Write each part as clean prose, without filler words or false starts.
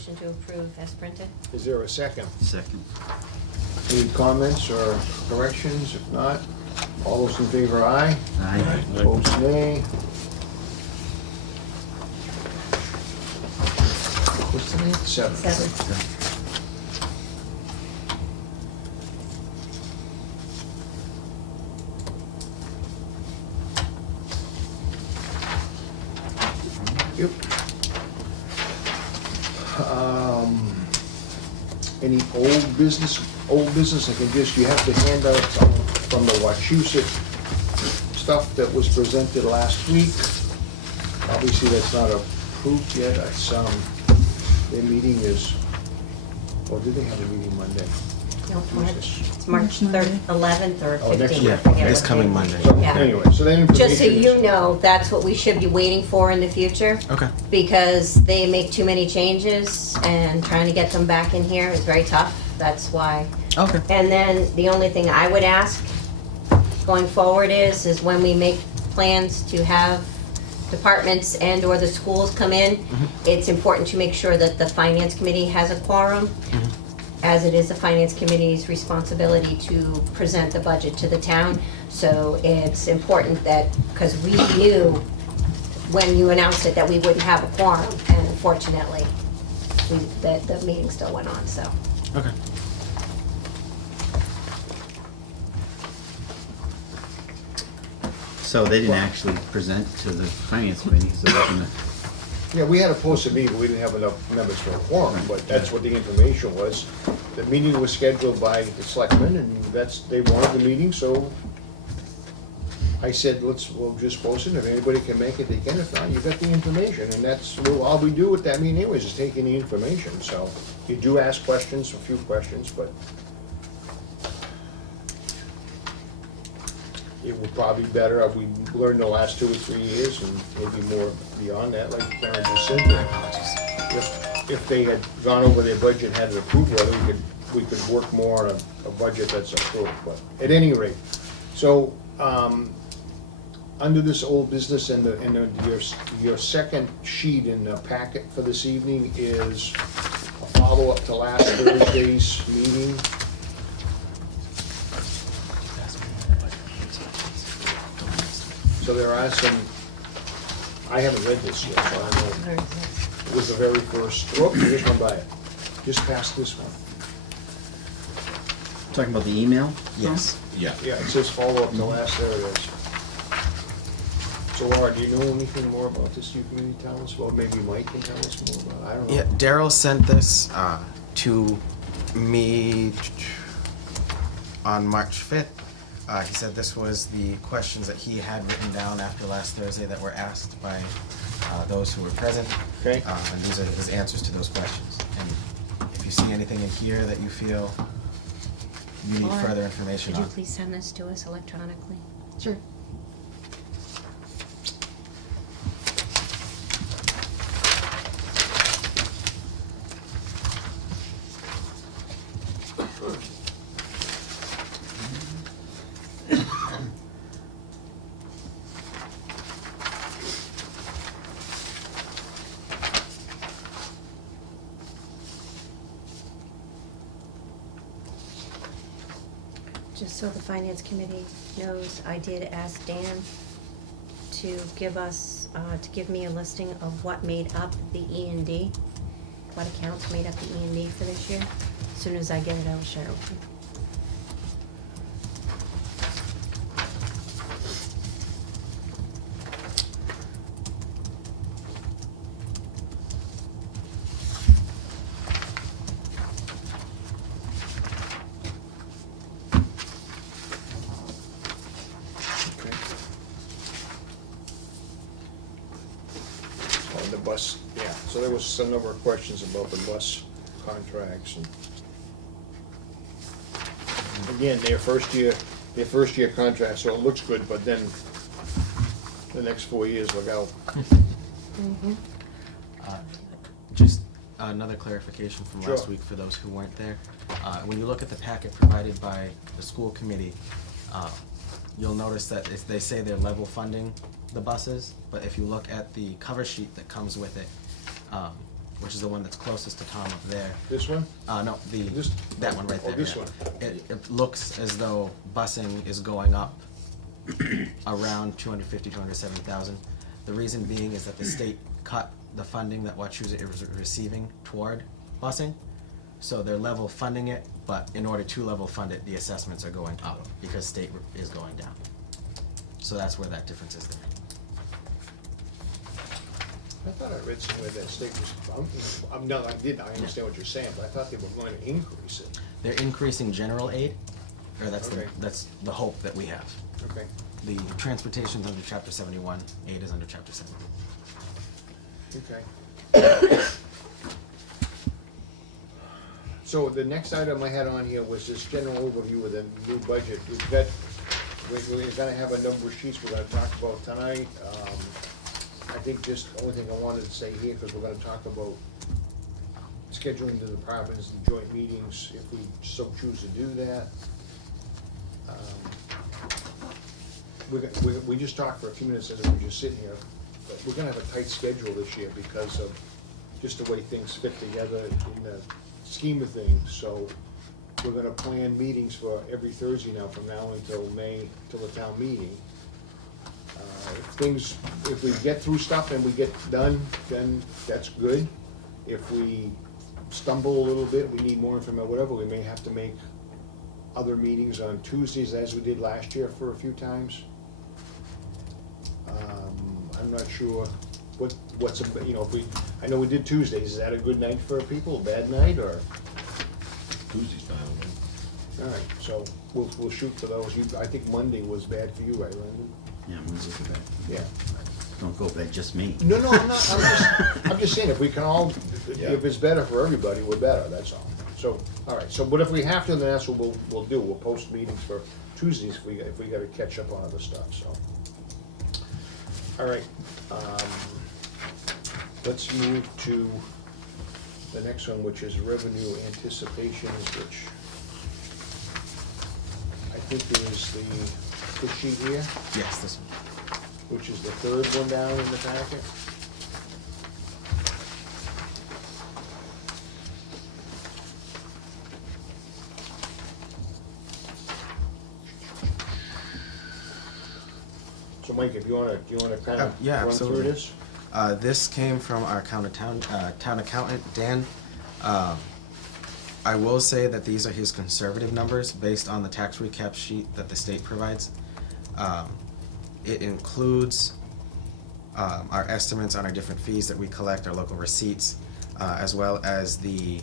motion to approve as printed. Is there a second? Second. Any comments or corrections? If not, all those in favor, aye. Aye. Opposed, nay. What's the name? Seven. Seven. Yep. Any old business? Old business, I can just, you have to hand out some from the Wachusett stuff that was presented last week. Obviously, that's not approved yet. It's, their meeting is, or did they have a meeting Monday? No, March, it's March 3rd, 11th or Oh, next 15th. week. I forget It's what coming day. Monday. So, Yeah. anyway, so that information. Just so you is- know, that's what we should be waiting for in the future. Okay. Because they make too many changes and trying to get them back in here is very tough. That's why. Okay. And then the only thing I would ask going forward is when we make plans to have departments and or the schools come in, it's important to make sure that the finance committee has a quorum, as it is the finance committee's responsibility to present the budget to the town. So it's important that, because we knew when you announced it that we wouldn't have a quorum, and unfortunately, the meeting still went on, so. Okay. So they didn't actually present to the finance committee, so they're gonna, Yeah, we had a posted meeting, but we didn't have enough members for a quorum, but that's what the information was. The meeting was scheduled by the selectmen, and they wanted the meeting, so I said, we'll just post it, if anybody can make it, they can, if not, you got the information, and that's all we do with that meeting anyways, is take any information, so you do ask questions, a few questions, but it would probably be better if we learned the last 2 or 3 years, and maybe more beyond that, like Karen just said. my apologies. If they had gone over their budget and had it approved, whether we could work more on a budget that's approved, but at any rate. So, under this old business and your second sheet in the packet for this evening is a follow-up to last Thursday's meeting. So there are some, I haven't read this yet, so I don't know. It was the very first, oh, here's one by it. Just past this one. Talking about the email? Yes. Yeah. Yeah, it says follow up to last, there it is. So Laura, do you know anything more about this you can tell us? Well, maybe Mike can tell us more about it, I don't know. Yeah, Daryl sent this to me on March 5th. He said this was the questions that he had written down after last Thursday that were asked by those who were present. Okay. And these are his answers to those questions. And if you see anything in here that you feel you need Laura, further information Could on. you please send this to us electronically? Sure. Just so the finance committee knows, I did ask Dan to give us, to give me a listing of what made up the E&D, what accounts made up the E&D for this year. As soon as I get it, I will share it with you. Okay. Oh, the bus, yeah, so there was a number of questions about the bus contracts and again, their first year contract, so it looks good, but then the next 4 years look out. Mm-hmm. Just another clarification from last Sure. week for those who weren't there. When you look at the packet provided by the school committee, you'll notice that they say they're level funding the buses, but if you look at the cover sheet that comes with it, which is the one that's closest to Tom up there. This one? No, This- that one right oh, there. this yeah. one. It looks as though busing is going up around 250, 270,000. The reason being is that the state cut the funding that Wachusett is receiving toward busing. So they're level funding it, but in order to level fund it, the assessments are going up because state is going down. So that's where that difference is there. I thought I read somewhere that state was, no, I didn't, I understand what you're saying, but I thought they were going to increase it. They're increasing general aid, or Okay. that's the hope that we have. Okay. The transportation's under chapter 71, aid is under chapter 70. Okay. So the next item I had on here was this general overview of the new budget. We're gonna have a number of sheets we're gonna talk about tonight. I think just the only thing I wanted to say here, because we're gonna talk about scheduling the departments and joint meetings, if we so choose to do that. We just talked for a few minutes as we were just sitting here, but we're gonna have a tight schedule this year because of just the way things fit together in the scheme of things. So we're gonna plan meetings for every Thursday now from now until May, till the town meeting. If we get through stuff and we get done, then that's good. If we stumble a little bit, we need more information, whatever, we may have to make other meetings on Tuesdays as we did last year for a few times. I'm not sure I know we did Tuesdays, is that a good night for people, a bad night, or? Tuesday's fine with me. All right, so we'll shoot for those. I think Monday was bad for you, right, Lyndon? Yeah, I'm gonna go to bed. Yeah. Don't go to bed, just me. No, I'm just saying, if we can all, if it's better for everybody, we're better, that's all. So, all right, so, but if we have to, then that's what we'll do. We'll post meetings for Tuesdays if we gotta catch up on other stuff, so. All right, let's move to the next one, which is revenue anticipations, which I think is this sheet here, Yes, this one. which is the third one down in the packet. So Mike, if you wanna kind of Yeah, run through absolutely. this? This came from our town accountant, Dan. I will say that these are his conservative numbers based on the tax recap sheet that the state provides. It includes our estimates on our different fees that we collect, our local receipts, as well as the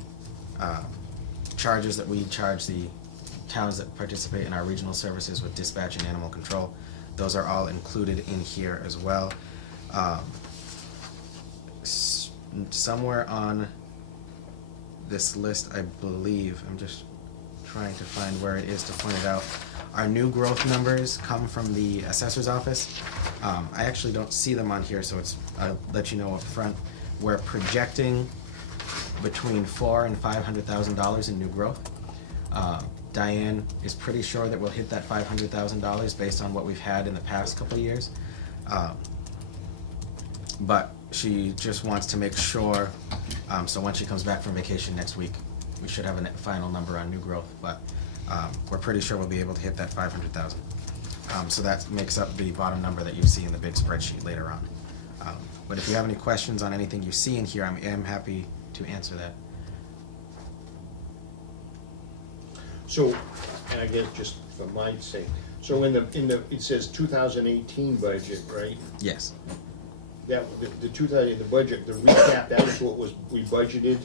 charges that we charge the towns that participate in our regional services with dispatch and animal control. Those are all included in here as well. Somewhere on this list, I believe, I'm just trying to find where it is to point it out. Our new growth numbers come from the assessor's office. I actually don't see them on here, so I'll let you know up front. We're projecting between $400,000 and $500,000 in new growth. Diane is pretty sure that we'll hit that $500,000 based on what we've had in the past couple of years. But she just wants to make sure, so when she comes back from vacation next week, we should have a final number on new growth, but we're pretty sure we'll be able to hit that 500,000. So that makes up the bottom number that you see in the big spreadsheet later on. But if you have any questions on anything you see in here, I am happy to answer that. So, and I guess just for my sake, so it says 2018 budget, right? Yes. That, the 2000, the budget, the recap, that was what we budgeted,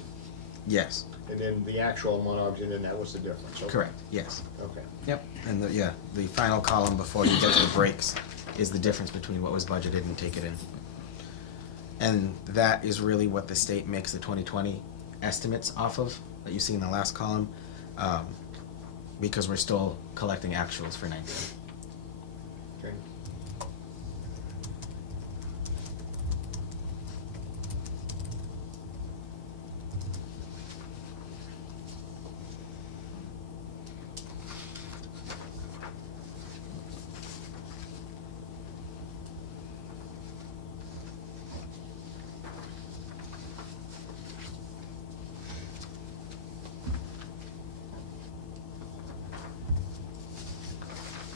Yes. and then the actual amount, obviously, and then that was the difference, okay? Correct. Yes. Okay. Yep. And the final column before you get to the breaks is the difference between what was budgeted and take it in. And that is really what the state makes the 2020 estimates off of, that you see in the last column, because we're still collecting actuals for 19. Okay.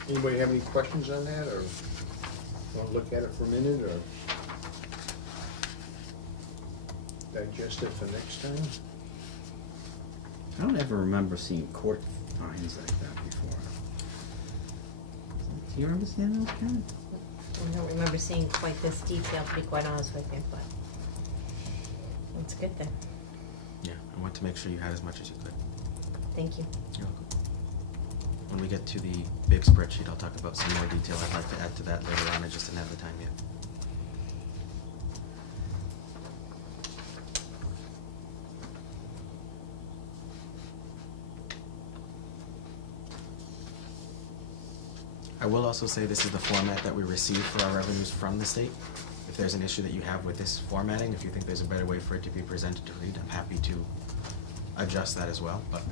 Anybody have any questions on that, or wanna look at it for a minute, or digest it for next time? I don't ever remember seeing court fines like that before. Do you remember seeing those, Karen? I don't remember seeing quite this detail, to be quite honest with you, but it's a good thing. Yeah, I want to make sure you had as much as you could. Thank you. You're welcome. When we get to the big spreadsheet, I'll talk about some more detail I'd like to add to that later on. I just didn't have the time yet. I will also say this is the format that we receive for our revenues from the state. If there's an issue that you have with this formatting, if you think there's a better way for it to be presented to read, I'm happy to adjust that as well, but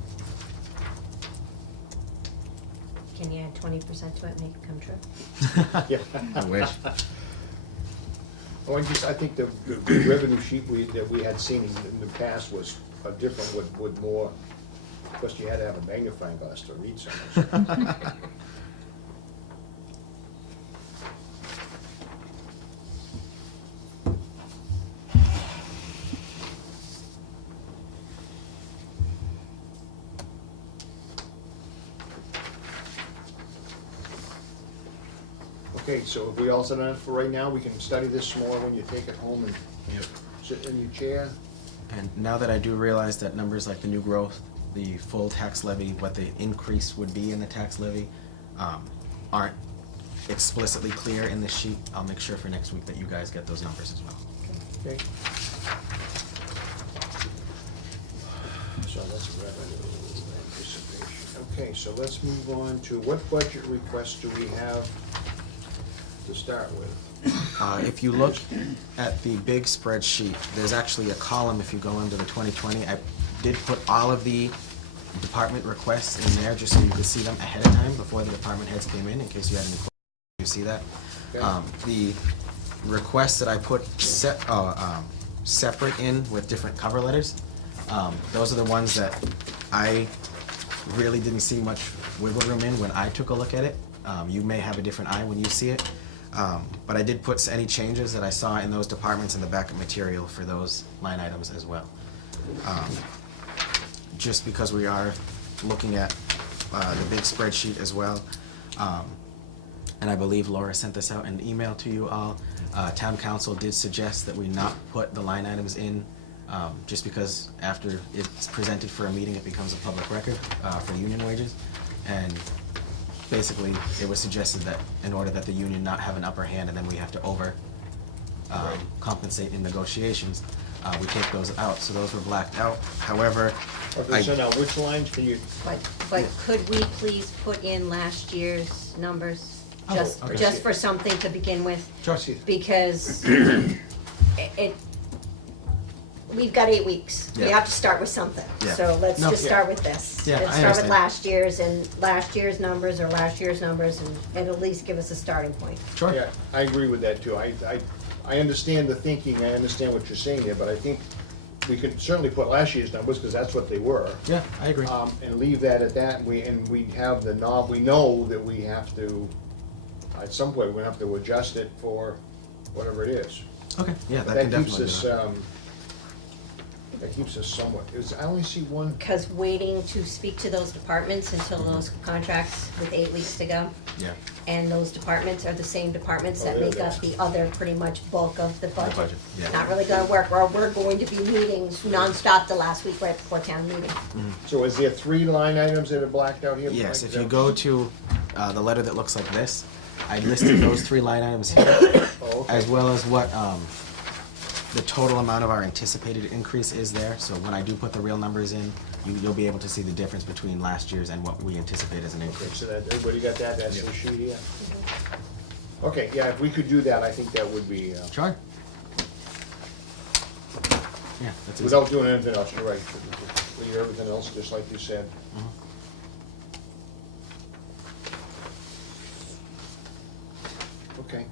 Can you add 20% to it, make it come true? Yeah. I wish. Oh, I think the revenue sheet that we had seen in the past was a different, with more, because you had to have a magnifying glass to read so much. Okay, so if we all set on it for right now, we can study this some more when you take it home and sit in your chair. And now that I do realize that numbers like the new growth, the full tax levy, what the increase would be in the tax levy, aren't explicitly clear in this sheet, I'll make sure for next week that you guys get those numbers as well. Okay. So that's revenue anticipation. Okay, so let's move on to what budget requests do we have to start with? If you look at the big spreadsheet, there's actually a column if you go into the 2020. I did put all of the department requests in there just so you could see them ahead of time before the department heads came in case you had any questions. You see that? Okay. The requests that I put separate in with different cover letters, those are the ones that I really didn't see much wiggle room in when I took a look at it. You may have a different eye when you see it. But I did put any changes that I saw in those departments in the backup material for those line items as well. Just because we are looking at the big spreadsheet as well. And I believe Laura sent this out in an email to you all. Town council did suggest that we not put the line items in just because after it's presented for a meeting, it becomes a public record for union wages. And basically, it was suggested that in order that the union not have an upper hand and then we have to compensate in negotiations, we take those out. So those were blacked out. However, Okay, so now which lines can you, But could we please put in last year's numbers? Oh, Just, okay. just for something to begin with? Trustee, Because we've got 8 weeks. We Yeah. have to start with something. Yeah. So let's No. just start with this. Yeah, Let's I start with understand. last year's, and last year's numbers are last year's numbers, and at least give us a starting point. sure. yeah, I agree with that too. I understand the thinking, I understand what you're saying there, but I think we could certainly put last year's numbers, because that's what they were. Yeah, I agree. And leave that at that, and we have the knob, we know that we have to, at some point, we're gonna have to adjust it for whatever it is. Okay, yeah, But that can keeps definitely us, be done. that keeps us somewhat, I only see one, Because waiting to speak to those departments until those contracts with 8 weeks to go. Yeah, And those departments are the same departments Oh, that they're make up the other pretty much bulk of the budget. budget, yeah. Not really gonna work, or we're going to be meetings nonstop the last week right before town meeting. so is there 3 line items that are blacked out here? yes, Mike? if you go to the letter that looks like this, I listed those 3 line items here, Oh, okay. as well as what the total amount of our anticipated increase is there. So when I do put the real numbers in, you'll be able to see the difference between last year's and what we anticipate as an Okay, increase. so that, everybody got that, that's the Yeah. sheet here? Okay, yeah, if we could do that, I think that would be, Sure. Yeah, that's easy. without doing anything else, you're right. Leave everything else just like you said. Okay.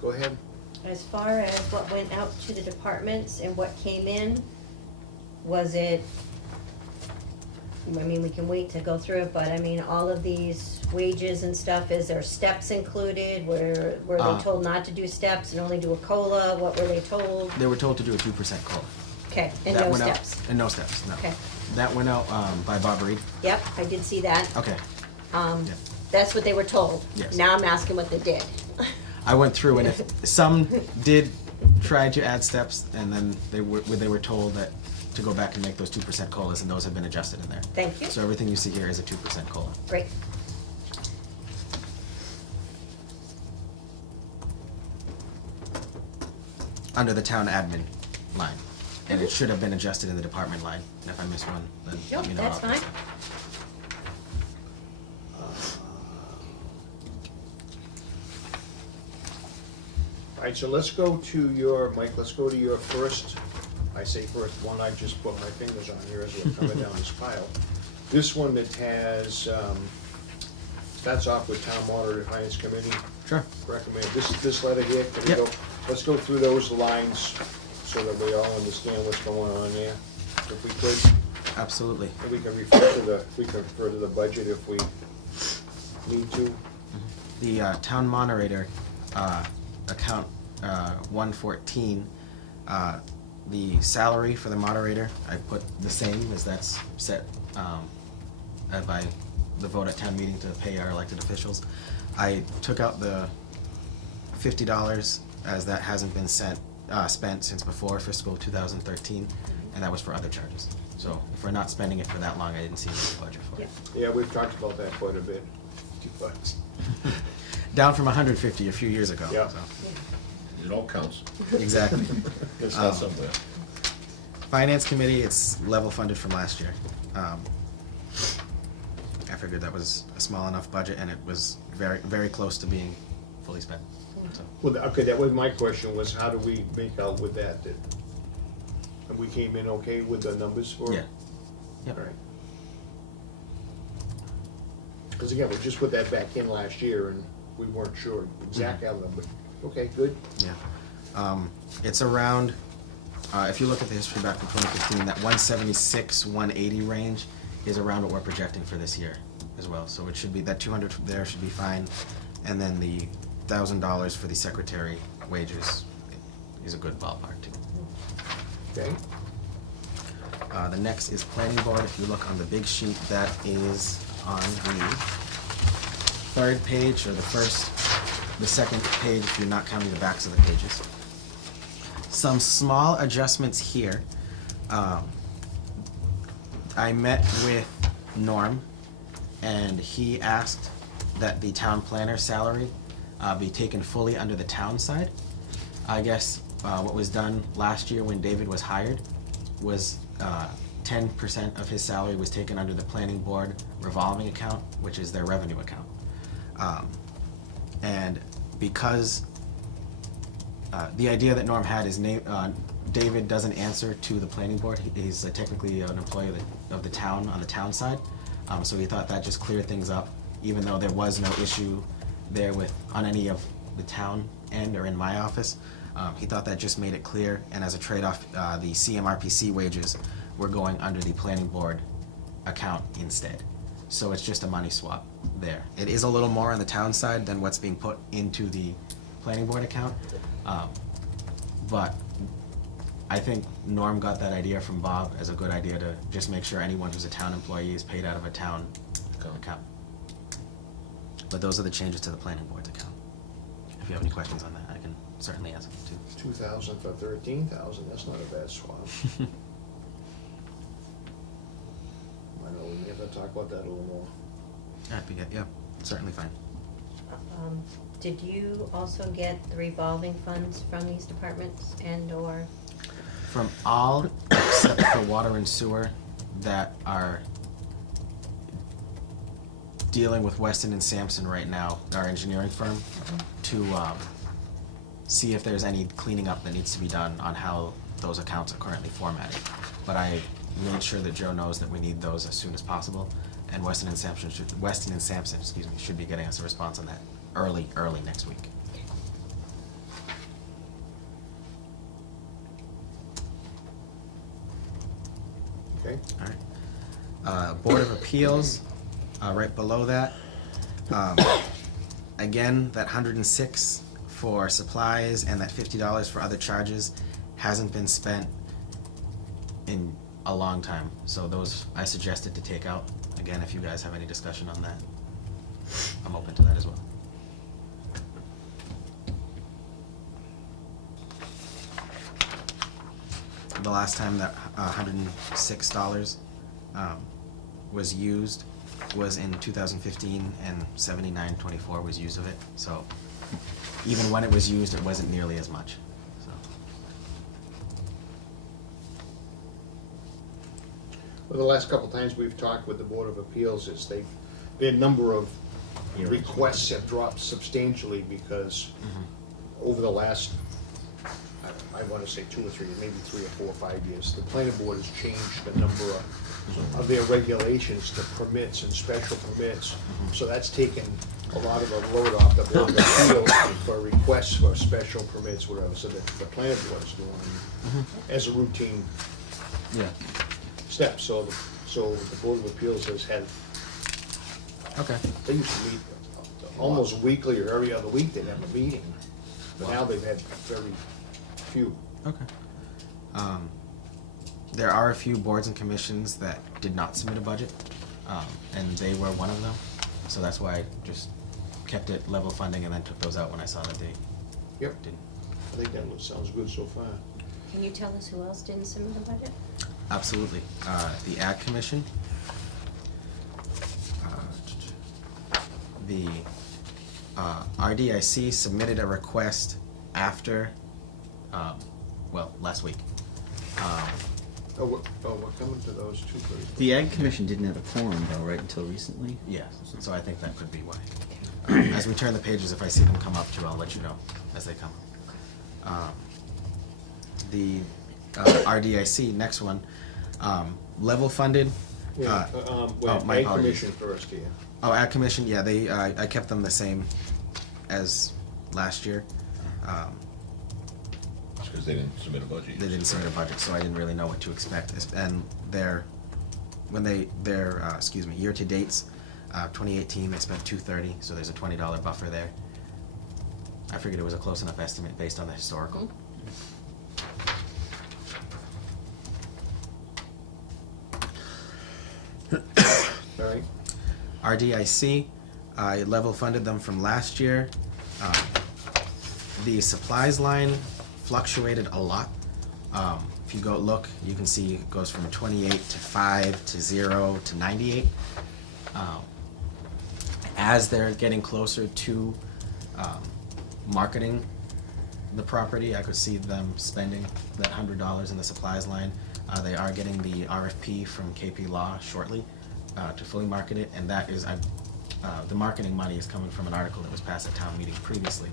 Go ahead. As far as what went out to the departments and what came in, was it, I mean, we can wait to go through it, but I mean, all of these wages and stuff, is there steps included? Were they told not to do steps and only do a COLA? What were they told? They were told to do a 2% COLA. Okay, and That no went out- steps? And no steps, no. Okay, That went out by Bob Reed. yep, I did see that. Okay. Yeah. That's what they were told. Yes. Now I'm asking what they did. I went through, and if some did try to add steps, and then they were told that to go back and make those 2% COLAs, and those have been adjusted in there. Thank you. So everything you see here is a 2% COLA. Great. Under the town admin line. And it should have been adjusted in the department line. And if I miss one, then Nope, let me know. that's fine. All right, so let's go to your, Mike, let's go to your first, I say first, one I just put my fingers on here as we're coming down this pile. This one that has, starts off with Town Monitor Finance Committee, Sure. recommend, this letter here, can we Yep. go, let's go through those lines so that we all understand what's going on there, if we could. Absolutely. And we can refer to the budget if we need to. The town moderator account 114, the salary for the moderator, I put the same as that's set by the vote at town meeting to pay our elected officials. I took out the $50 as that hasn't been spent since before fiscal 2013, and that was for other charges. So if we're not spending it for that long, I didn't see any budget for it. Yeah, we've talked about that quite a bit. But, Down from 150 a few years ago. Yeah. So. It all counts. Exactly. It's not somewhere. Finance committee, it's level funded from last year. I figured that was a small enough budget, and it was very, very close to being fully spent. So, well, okay, that was my question, was how do we make out with that? And we came in okay with the numbers for? yeah. Yep. All right. Because again, we just put that back in last year and we weren't sure exactly how them, but, okay, good. Yeah. It's around, if you look at the history back to 2015, that 176, 180 range is around what we're projecting for this year as well. So it should be, that 200 there should be fine. And then the $1,000 for the secretary wages is a good ballpark too. Okay, The next is planning board. If you look on the big sheet, that is on the third page, or the second page if you're not counting the backs of the pages. Some small adjustments here. I met with Norm, and he asked that the town planner salary be taken fully under the town side. I guess what was done last year when David was hired was 10% of his salary was taken under the planning board revolving account, which is their revenue account. And because the idea that Norm had is David doesn't answer to the planning board. He's technically an employee of the town on the town side. So he thought that just cleared things up, even though there was no issue there on any of the town end or in my office. He thought that just made it clear, and as a trade-off, the CMRPC wages were going under the planning board account instead. So it's just a money swap there. It is a little more on the town side than what's being put into the planning board account. But I think Norm got that idea from Bob as a good idea to just make sure anyone who's a town employee is paid out of a town account. But those are the changes to the planning board's account. If you have any questions on that, I can certainly answer them too. 2,000 for 13,000, that's not a bad swap. I know, we have to talk about that a little more. That'd be good, yeah, certainly fine. Did you also get the revolving funds from these departments and/or? From all except for water and sewer that are dealing with Weston and Sampson right now, our engineering firm, to see if there's any cleaning up that needs to be done on how those accounts are currently formatted. But I made sure that Joe knows that we need those as soon as possible, and Weston and Sampson should be getting us a response on that early next week. Okay. All right. Board of Appeals, right below that. Again, that 106 for supplies and that $50 for other charges hasn't been spent in a long time. So those I suggested to take out. Again, if you guys have any discussion on that, I'm open to that as well. The last time that $106 was used was in 2015, and $79.24 was used of it. So even when it was used, it wasn't nearly as much. So Well, the last couple times we've talked with the Board of Appeals, is their number of requests have dropped substantially because over the last, I want to say 2 or 3, maybe 3 or 4 or 5 years, the planning board has changed the number of their regulations to permits and special permits. So that's taken a lot of the load off the Board of Appeals for requests for special permits, whatever, so that the planning board is doing as a routine Yeah. step. So the Board of Appeals has had, okay. they used to meet almost weekly or every other week, they'd have a meeting. But now they've had very few. Okay. There are a few boards and commissions that did not submit a budget, and they were one of them. So that's why I just kept it level funding and then took those out when I saw that they Yep, didn't. I think that sounds good so far. Can you tell us who else didn't submit a budget? Absolutely. The Ag Commission, the RDIC submitted a request after, last week. Oh, we're coming to those two pretty quick. The Ag Commission didn't have a quorum though, right, until recently? Yes, so I think that could be why. As we turn the pages, if I see them come up too, I'll let you know as they come. The RDIC, next one, level funded. Yeah, my Ag apologies. Commission first here. Oh, Ag Commission, yeah, they, I kept them the same as last year. Because they didn't submit a budget. They didn't submit a budget, so I didn't really know what to expect. And their year-to-dates, 2018, they spent $230, so there's a $20 buffer there. I figured it was a close enough estimate based on the historical. All right, RDIC, I level funded them from last year. The supplies line fluctuated a lot. If you go look, you can see it goes from 28 to 5 to 0 to 98. As they're getting closer to marketing the property, I could see them spending that $100 in the supplies line. They are getting the RFP from KP Law shortly to fully market it, and that is, the marketing money is coming from an article that was passed at town meeting previously.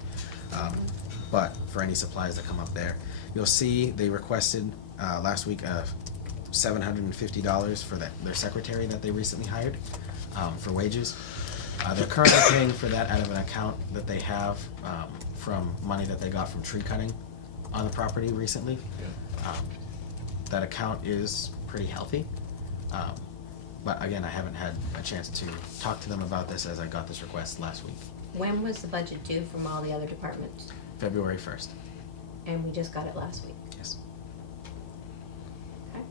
But for any supplies that come up there, you'll see they requested last week $750 for their secretary that they recently hired for wages. They're currently paying for that out of an account that they have from money that they got from tree cutting on the property recently. That account is pretty healthy. But again, I haven't had a chance to talk to them about this as I got this request last week, When was the budget due from all the other departments? February 1st. And we just got it last week. Yes. Okay.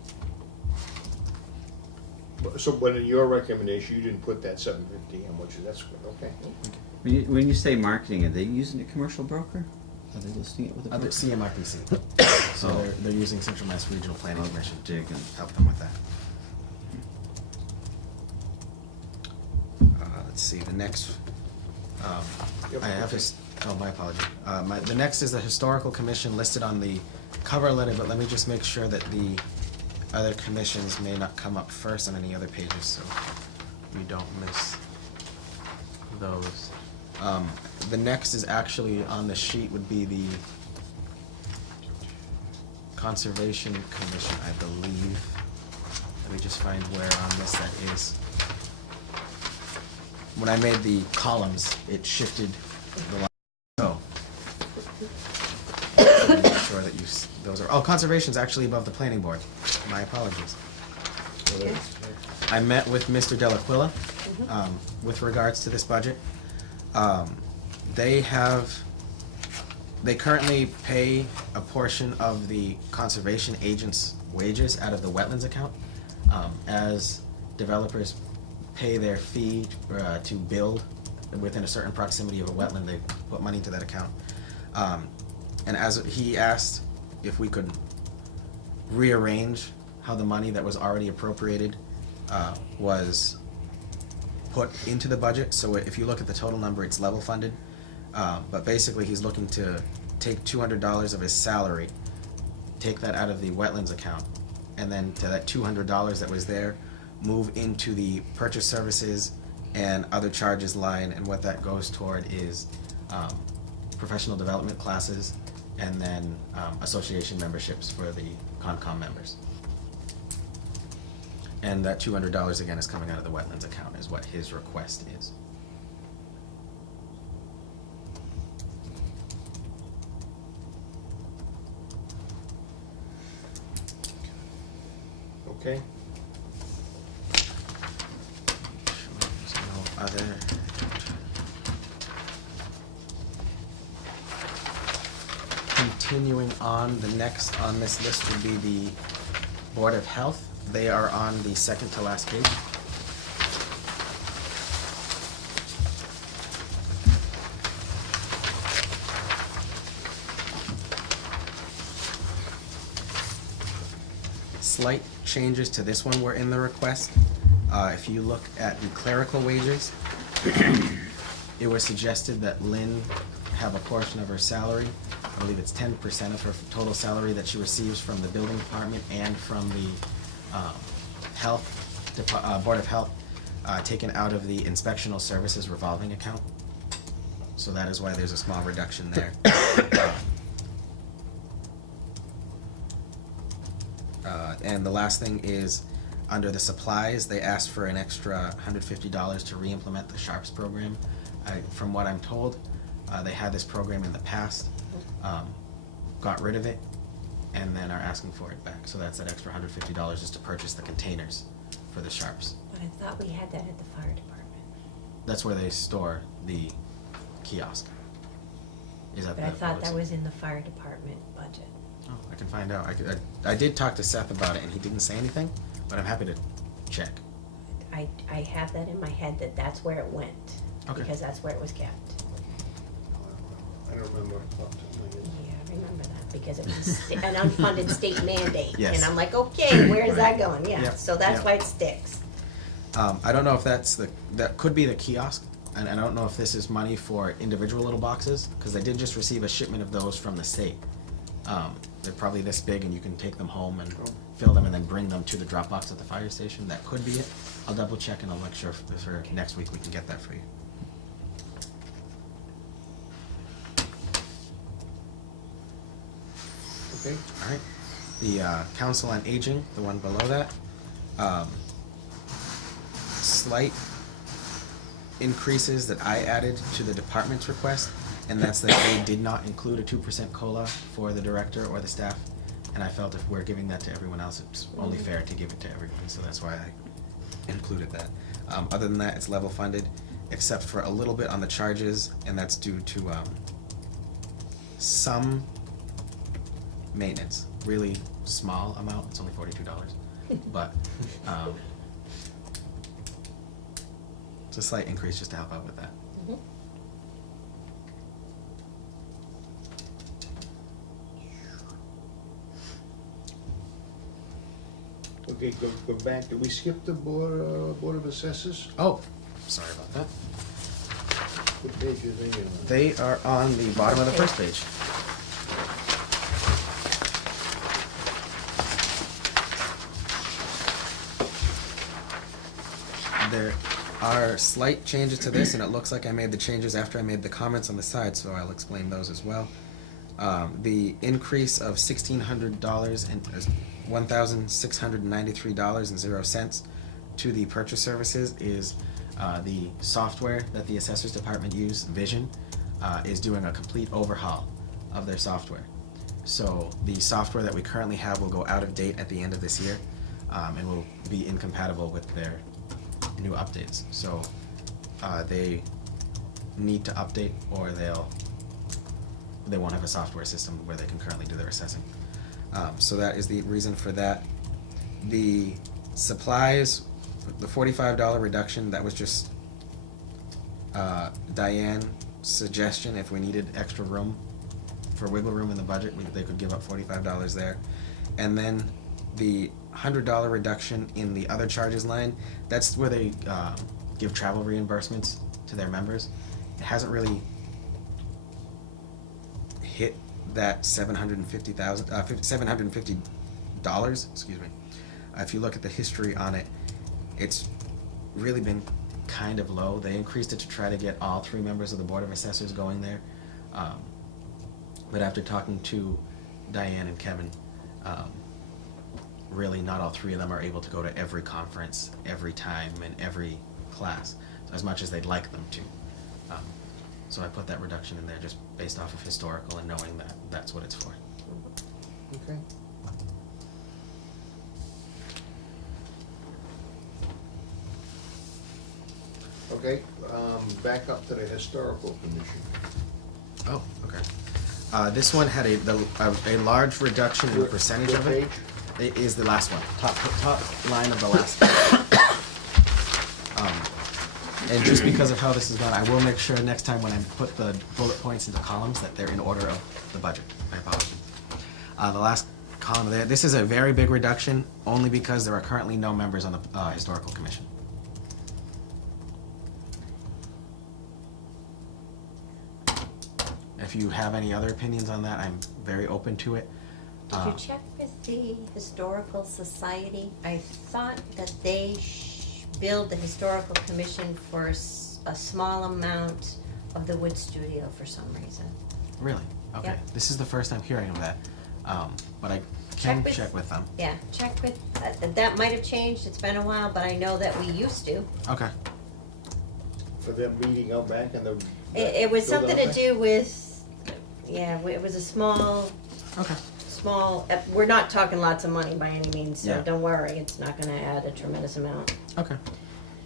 so but in your recommendation, you didn't put that $750 in, which is, that's good, okay. When you say marketing, are they using a commercial broker? Are they listing it with a The broker? CMRPC. So they're using Central Mass Regional Planning Commission to help them with that. Let's see, the next, Yep, I have okay. this, oh, my apology. The next is the Historical Commission listed on the cover letter, but let me just make sure that the other commissions may not come up first on any other pages, so we don't miss those. The next is actually on the sheet would be the Conservation Commission, I believe. Let me just find where on this that is. When I made the columns, it shifted the line. Oh. Make sure that those are, oh, Conservation's actually above the Planning Board. My apologies. Okay. I met with Mr. Delaquilla with regards to this budget. They currently pay a portion of the conservation agent's wages out of the wetlands account. As developers pay their fee to build within a certain proximity of a wetland, they put money into that account. And as he asked if we could rearrange how the money that was already appropriated was put into the budget. So if you look at the total number, it's level funded. But basically, he's looking to take $200 of his salary, take that out of the wetlands account, and then to that $200 that was there, move into the purchase services and other charges line. And what that goes toward is professional development classes and then association memberships for the FinCom members. And that $200 again is coming out of the wetlands account is what his request is. Okay, There's no other. Continuing on, the next on this list would be the Board of Health. They are on the second to last page. Slight changes to this one were in the request. If you look at the clerical wages, it was suggested that Lynn have a portion of her salary, I believe it's 10% of her total salary that she receives from the building department and from the Board of Health, taken out of the inspectional services revolving account. So that is why there's a small reduction there. And the last thing is, under the supplies, they asked for an extra $150 to re-implement the Sharps program. From what I'm told, they had this program in the past, got rid of it, and then are asking for it back. So that's that extra $150 just to purchase the containers for the Sharps. But I thought we had that at the fire department. That's where they store the kiosk. Is that But I thought that was in the fire department budget. Oh, I can find out. I did talk to Seth about it, and he didn't say anything, but I'm happy to check. I have that in my head that that's where it went. Okay. Because that's where it was kept. I don't remember off the top of my head. Yeah, I remember that, because it was an unfunded state mandate. Yes. And I'm like, okay, where is that Right. going? Yeah, Yep, so that's yep. why it sticks. I don't know if that could be the kiosk, and I don't know if this is money for individual little boxes, because they did just receive a shipment of those from the state. They're probably this big, and you can take them home and fill them and then bring them to the drop box at the fire station. That could be it. I'll double check, and I'll make sure for next week we can get that for you. Okay, All right. The Council on Aging, the one below that, slight increases that I added to the department's request, and that's that they did not include a 2% COLA for the director or the staff, and I felt if we're giving that to everyone else, it's only fair to give it to everyone, so that's why I included that. Other than that, it's level funded, except for a little bit on the charges, and that's due to some maintenance, really small amount, it's only $42, but it's a slight increase just to help out with that. Mhm. okay, go back. Did we skip the Board of Assessors? Oh, sorry about that. What page are they on? They are on the bottom of the first page. There are slight changes to this, and it looks like I made the changes after I made the comments on the side, so I'll explain those as well. The increase of $1,600 and $1,693.00 to the purchase services is the software that the assessors department use, Vision, is doing a complete overhaul of their software. So the software that we currently have will go out of date at the end of this year. and will be incompatible with their new updates. So they need to update, or they won't have a software system where they can currently do their assessing. So that is the reason for that. The supplies, the $45 reduction, that was just Diane's suggestion. If we needed extra room for wiggle room in the budget, they could give up $45 there. And then the $100 reduction in the other charges line, that's where they give travel reimbursements to their members. It hasn't really hit that $750, excuse me. If you look at the history on it, it's really been kind of low. They increased it to try to get all 3 members of the Board of Assessors going there. But after talking to Diane and Kevin, really not all 3 of them are able to go to every conference, every time, and every class, as much as they'd like them to. So I put that reduction in there just based off of historical and knowing that that's what it's for. Okay. Okay, back up to the historical commission. Oh, okay. This one had a large reduction in the percentage What of it. page? It is the last one, top line of the last. And just because of how this is gone, I will make sure next time when I put the bullet points into columns that they're in order of the budget. My apologies. The last column there, this is a very big reduction, only because there are currently no members on the historical commission. If you have any other opinions on that, I'm very open to it. Did you check with the Historical Society? I thought that they billed the Historical Commission for a small amount of the wood studio for some reason. Really? Okay. Yep. This is the first I'm hearing of that. But I can Check with- check with them. Yeah, check with, that might have changed, it's been a while, but I know that we used to. Okay. For them meeting out back in the. It was building something out to there? do with, yeah, it was a small, Okay. we're not talking lots of money by any means, so Yeah. don't worry, it's not gonna add a tremendous amount. Okay.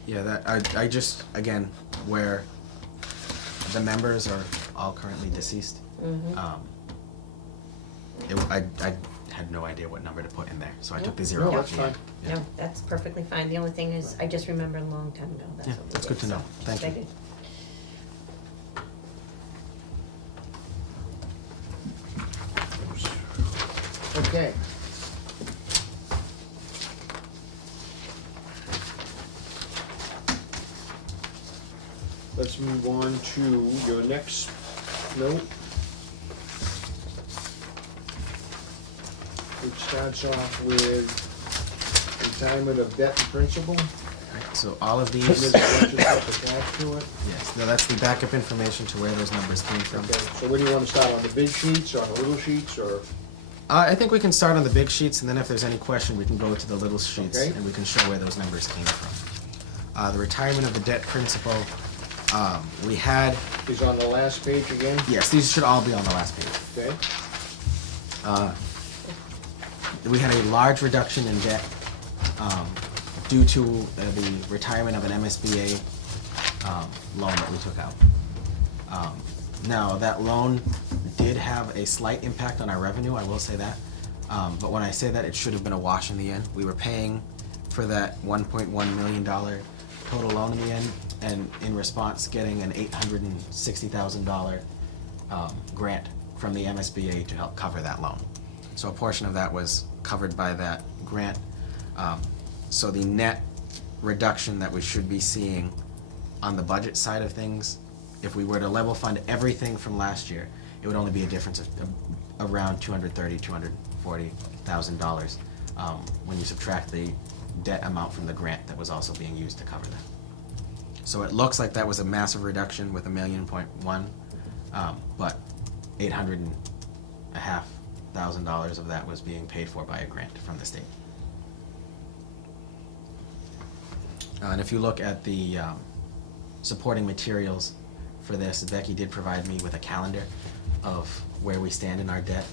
Yeah, that I just, again, where the members are all currently deceased, Mhm. I had no idea what number to put in there, so I took the Nope. 0 No, off that's the fine. end. Yeah. No, that's perfectly fine, the only thing is, I just remember a long time ago, that's Yeah, what we that's did, good to so know. Thank very you. good. Okay. Let's move on to your next note. Which starts off with retirement of debt and principal. Alright, so all of And these, there's a bunch of stuff attached to it. yes, no, that's the backup information to where those numbers came from. Okay, so where do you wanna start, on the big sheets, or on the little sheets, or? I think we can start on the big sheets, and then if there's any question, we can go to the little sheets, Okay. and we can show where those numbers came from. The retirement of the debt principal, we had, Is on the last page again, yes, these should all be on the last page. okay? We had a large reduction in debt due to the retirement of an MSBA loan that we took out. Now, that loan did have a slight impact on our revenue, I will say that. But when I say that, it should have been a wash in the end. We were paying for that $1.1 million total loan in the end, and in response, getting an $860,000 grant from the MSBA to help cover that loan. So a portion of that was covered by that grant. So the net reduction that we should be seeing on the budget side of things, if we were to level fund everything from last year, it would only be a difference of around $230,000, $240,000 when you subtract the debt amount from the grant that was also being used to cover that. So it looks like that was a massive reduction with $1.1 million, but $850,000 of that was being paid for by a grant from the state. And if you look at the supporting materials for this, Becky did provide me with a calendar of where we stand in our debt,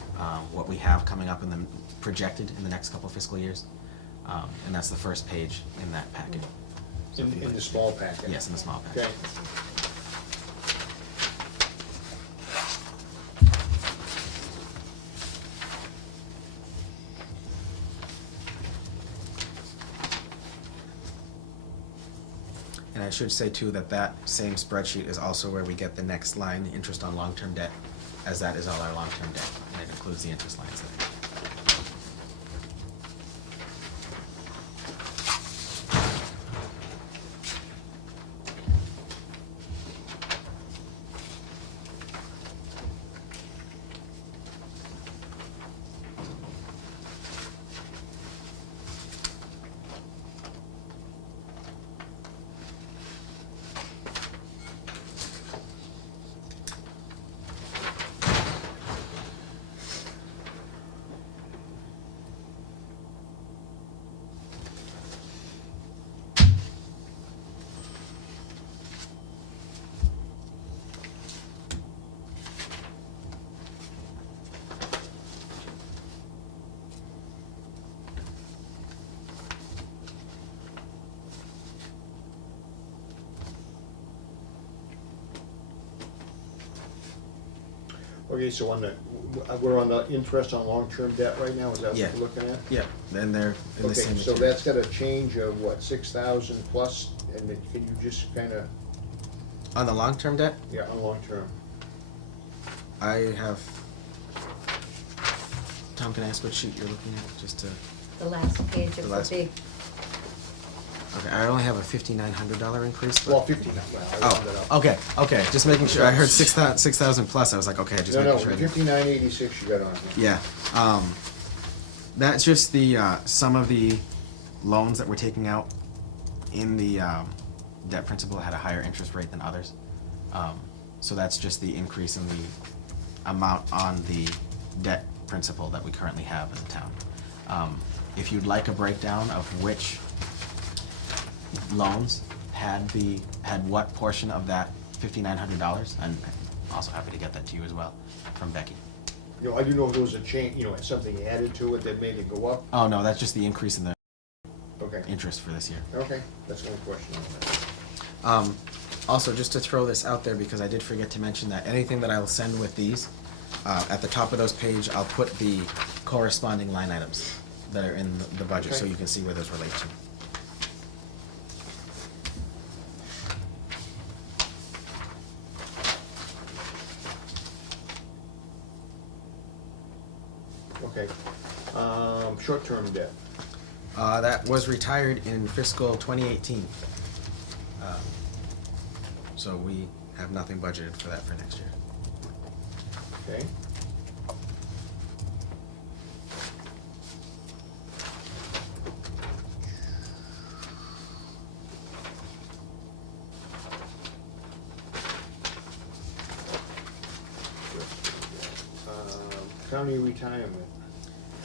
what we have coming up in the projected in the next couple fiscal years. And that's the first page in that packet. So if you'd In like the to- small packet? Yes, in the small packet. Okay. And I should say too that that same spreadsheet is also where we get the next line, interest on long-term debt, as that is all our long-term debt, and it includes the interest lines there. Okay, so we're on the interest on long-term debt right now, is that what Yeah. we're looking at? Yeah, then they're in the Okay, same so material. that's got a change of what, 6,000 plus, and then can you just kinda, On the long-term debt, yeah, on long-term? I have, Tom, can I ask what sheet you're looking at, just to, The last page The of last- the big, okay, I only have a $5,900 increase, but. Well, 50, well, I rounded up. Oh, okay, just making sure, I heard 6,000 plus, I was like, okay, just No, making no, sure. 5986 you got on here. Yeah, that's just the, some of the loans that we're taking out in the, debt principal had a higher interest rate than others. So that's just the increase in the amount on the debt principal that we currently have in the town. If you'd like a breakdown of which loans had what portion of that $5,900, I'm also happy to get that to you as well, from Becky. You know, I didn't know if there was a change, you know, something added to it that made it go up. Oh, no, that's just the increase in the Okay, interest for this year. okay, that's one question on that. Also, just to throw this out there, because I did forget to mention that anything that I will send with these, at the top of those page, I'll put the corresponding line items that are in the budget, so Okay. you can see where those relate to. Okay, short-term debt. That was retired in fiscal 2018. So we have nothing budgeted for that for next year. Okay. County retirement.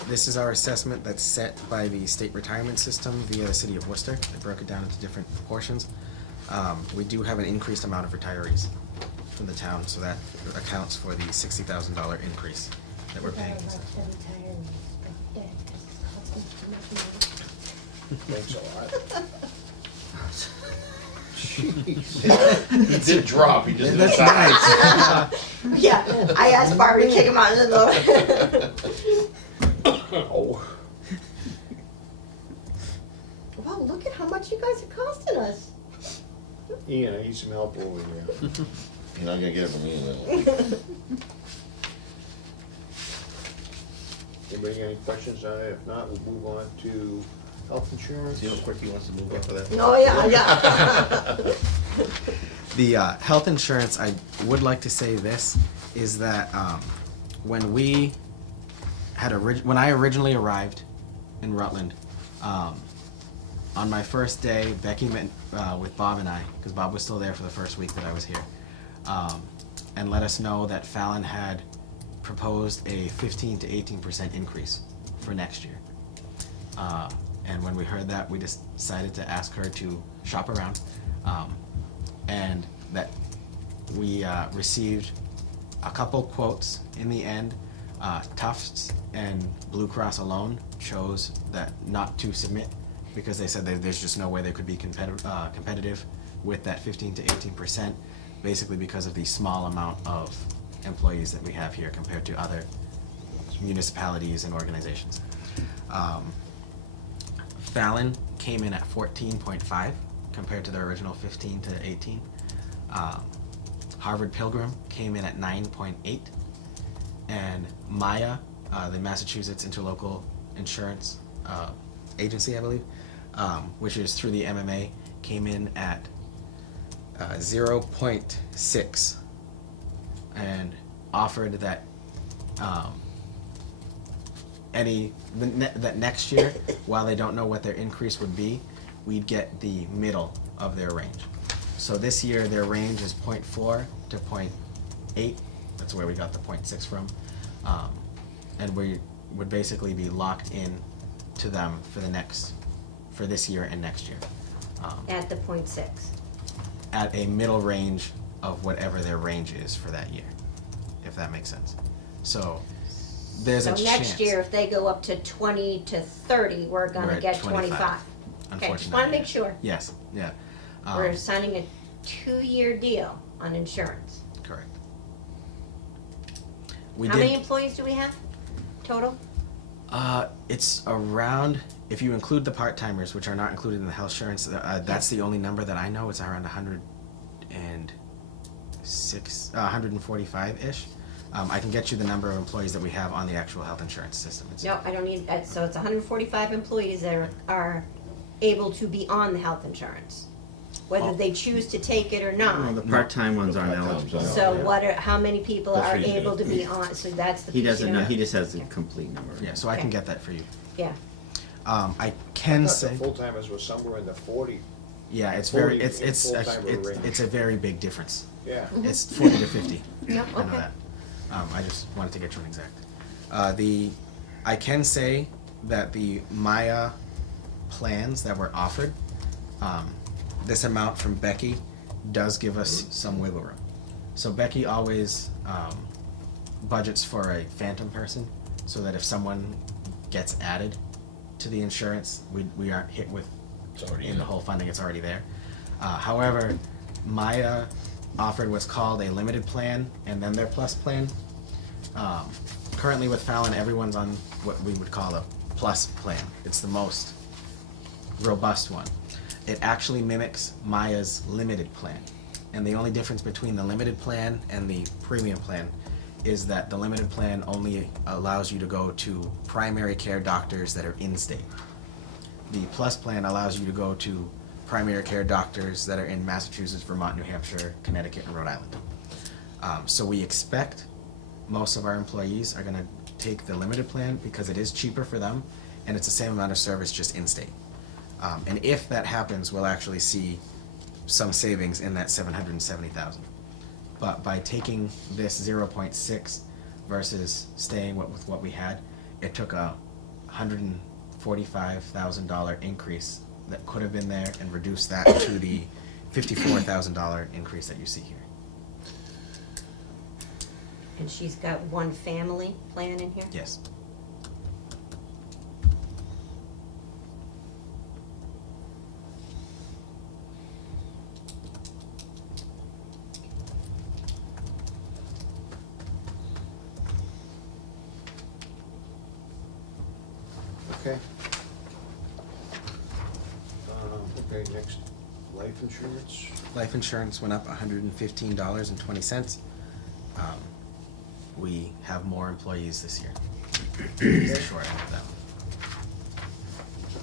This is our assessment that's set by the state retirement system via the city of Worcester. They broke it down into different portions. We do have an increased amount of retirees from the town, so that accounts for the $60,000 increase that we're paying. Thanks a lot. Jeez. He did drop, he just didn't That's stop. nice. yeah, I asked Barbara to kick him out of the door. Oh. Wow, look at how much you guys are costing us. Ian, I need some help over here. You're not gonna get it from me, though. Anybody got any questions on it? If not, we'll move on to health insurance. See how quick he wants to move up for that? Oh, yeah. The health insurance, I would like to say this, is that when we had when I originally arrived in Rutland, on my first day, Becky met with Bob and I, because Bob was still there for the first week that I was here, and let us know that Fallon had proposed a 15 to 18% increase for next year. And when we heard that, we just decided to ask her to shop around, and that we received a couple quotes in the end. Tufts and Blue Cross alone chose that not to submit because they said that there's just no way they could be competitive with that 15 to 18%, basically because of the small amount of employees that we have here compared to other municipalities and organizations. Fallon came in at 14.5 compared to their original 15 to 18. Harvard Pilgrim came in at 9.8. And Maya, the Massachusetts Interlocal Insurance Agency, I believe, which is through the MMA, came in at 0.6 and offered that that next year, while they don't know what their increase would be, we'd get the middle of their range. So this year their range is 0.4 to 0.8. That's where we got the 0.6 from, and we would basically be locked in to them for this year and next year. At the 0.6. At a middle range of whatever their range is for that year, if that makes sense. So there's a chance. So next year, if they go up to 20 to 30, we're We're gonna at get 25. 25. Okay, just wanna make sure. Yes, yeah. We're signing a 2-year deal on insurance. Correct. How many employees do we have total? It's around, if you include the part-timers, which are not included in the health insurance, that's the only number that I know. It's around 145-ish. I can get you the number of employees that we have on the actual health insurance system. No, I don't need that, so it's 145 employees that are able to be on the health insurance, whether they choose to take it or Well, not. the part-time ones aren't Part-times eligible. aren't. So how many people That's are what he's able to gonna- be on, so that's the He piece doesn't you know, know. he just has the complete number. Yeah, so I can Okay. get that for you. Yeah, I can I thought say, the full-timers were somewhere in the 40, yeah, it's 40 very, it's full-timer range. it's a very big difference. yeah. It's 40 to 50. Yep, I know okay. that. I just wanted to get you an exact. I can say that the Maya plans that were offered, this amount from Becky does give us some wiggle room. So Becky always budgets for a phantom person, so that if someone gets added to the insurance, we aren't hit with It's already in in the it. whole funding, it's already there. However, Maya offered what's called a limited plan and then their plus plan. Currently with Fallon, everyone's on what we would call a plus plan. It's the most robust one. It actually mimics Maya's limited plan. And the only difference between the limited plan and the premium plan is that the limited plan only allows you to go to primary care doctors that are in-state. The plus plan allows you to go to primary care doctors that are in Massachusetts, Vermont, New Hampshire, Connecticut, and Rhode Island. So we expect most of our employees are going to take the limited plan because it is cheaper for them and it's the same amount of service just in-state. And if that happens, we'll actually see some savings in that $770,000. But by taking this 0.6 versus staying with what we had, it took a $145,000 increase that could have been there and reduced that to the $54,000 increase that you see here. and she's got one family plan in here? Yes. Okay. Okay, next, life insurance. Life insurance went up $115.20. We have more employees this year. It's the short end of that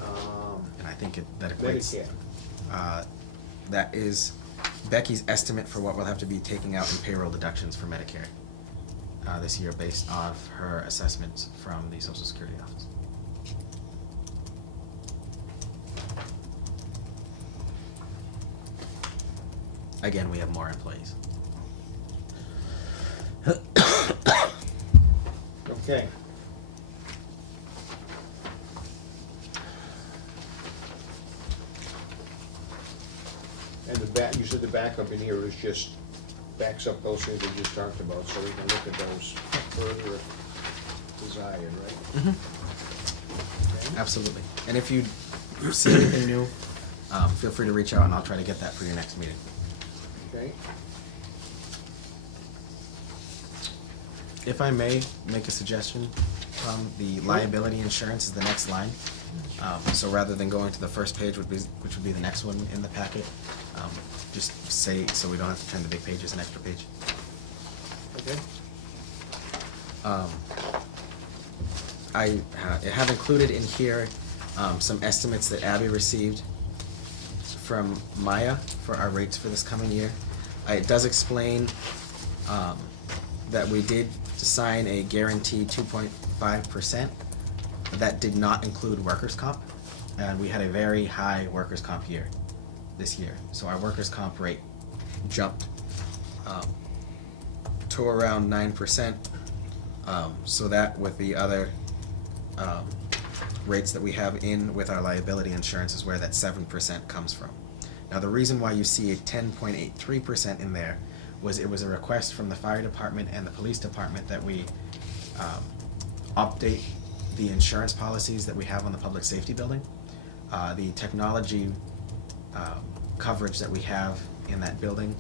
one. And I think that equates. Medicare. That is Becky's estimate for what we'll have to be taking out in payroll deductions for Medicare this year based off her assessments from the Social Security office. Again, we have more employees. Okay. And you said the backup in here is just, backs up those things we just talked about, so we can look at those further. desired, right? Okay. Absolutely. And if you see anything new, feel free to reach out and I'll try to get that for your next meeting. Okay. If I may make a suggestion, the liability insurance is the next line. So rather than going to the first page, which would be the next one in the packet, just say, so we don't have to turn the big page, as an extra page. Okay. I have included in here some estimates that Abby received from Maya for our rates for this coming year. It does explain that we did sign a guaranteed 2.5%. That did not include workers' comp, and we had a very high workers' comp year this year. So our workers' comp rate jumped to around 9%. So that with the other rates that we have in with our liability insurance is where that 7% comes from. Now the reason why you see a 10.83% in there was it was a request from the fire department and the police department that we update the insurance policies that we have on the public safety building. The technology coverage that we have in that building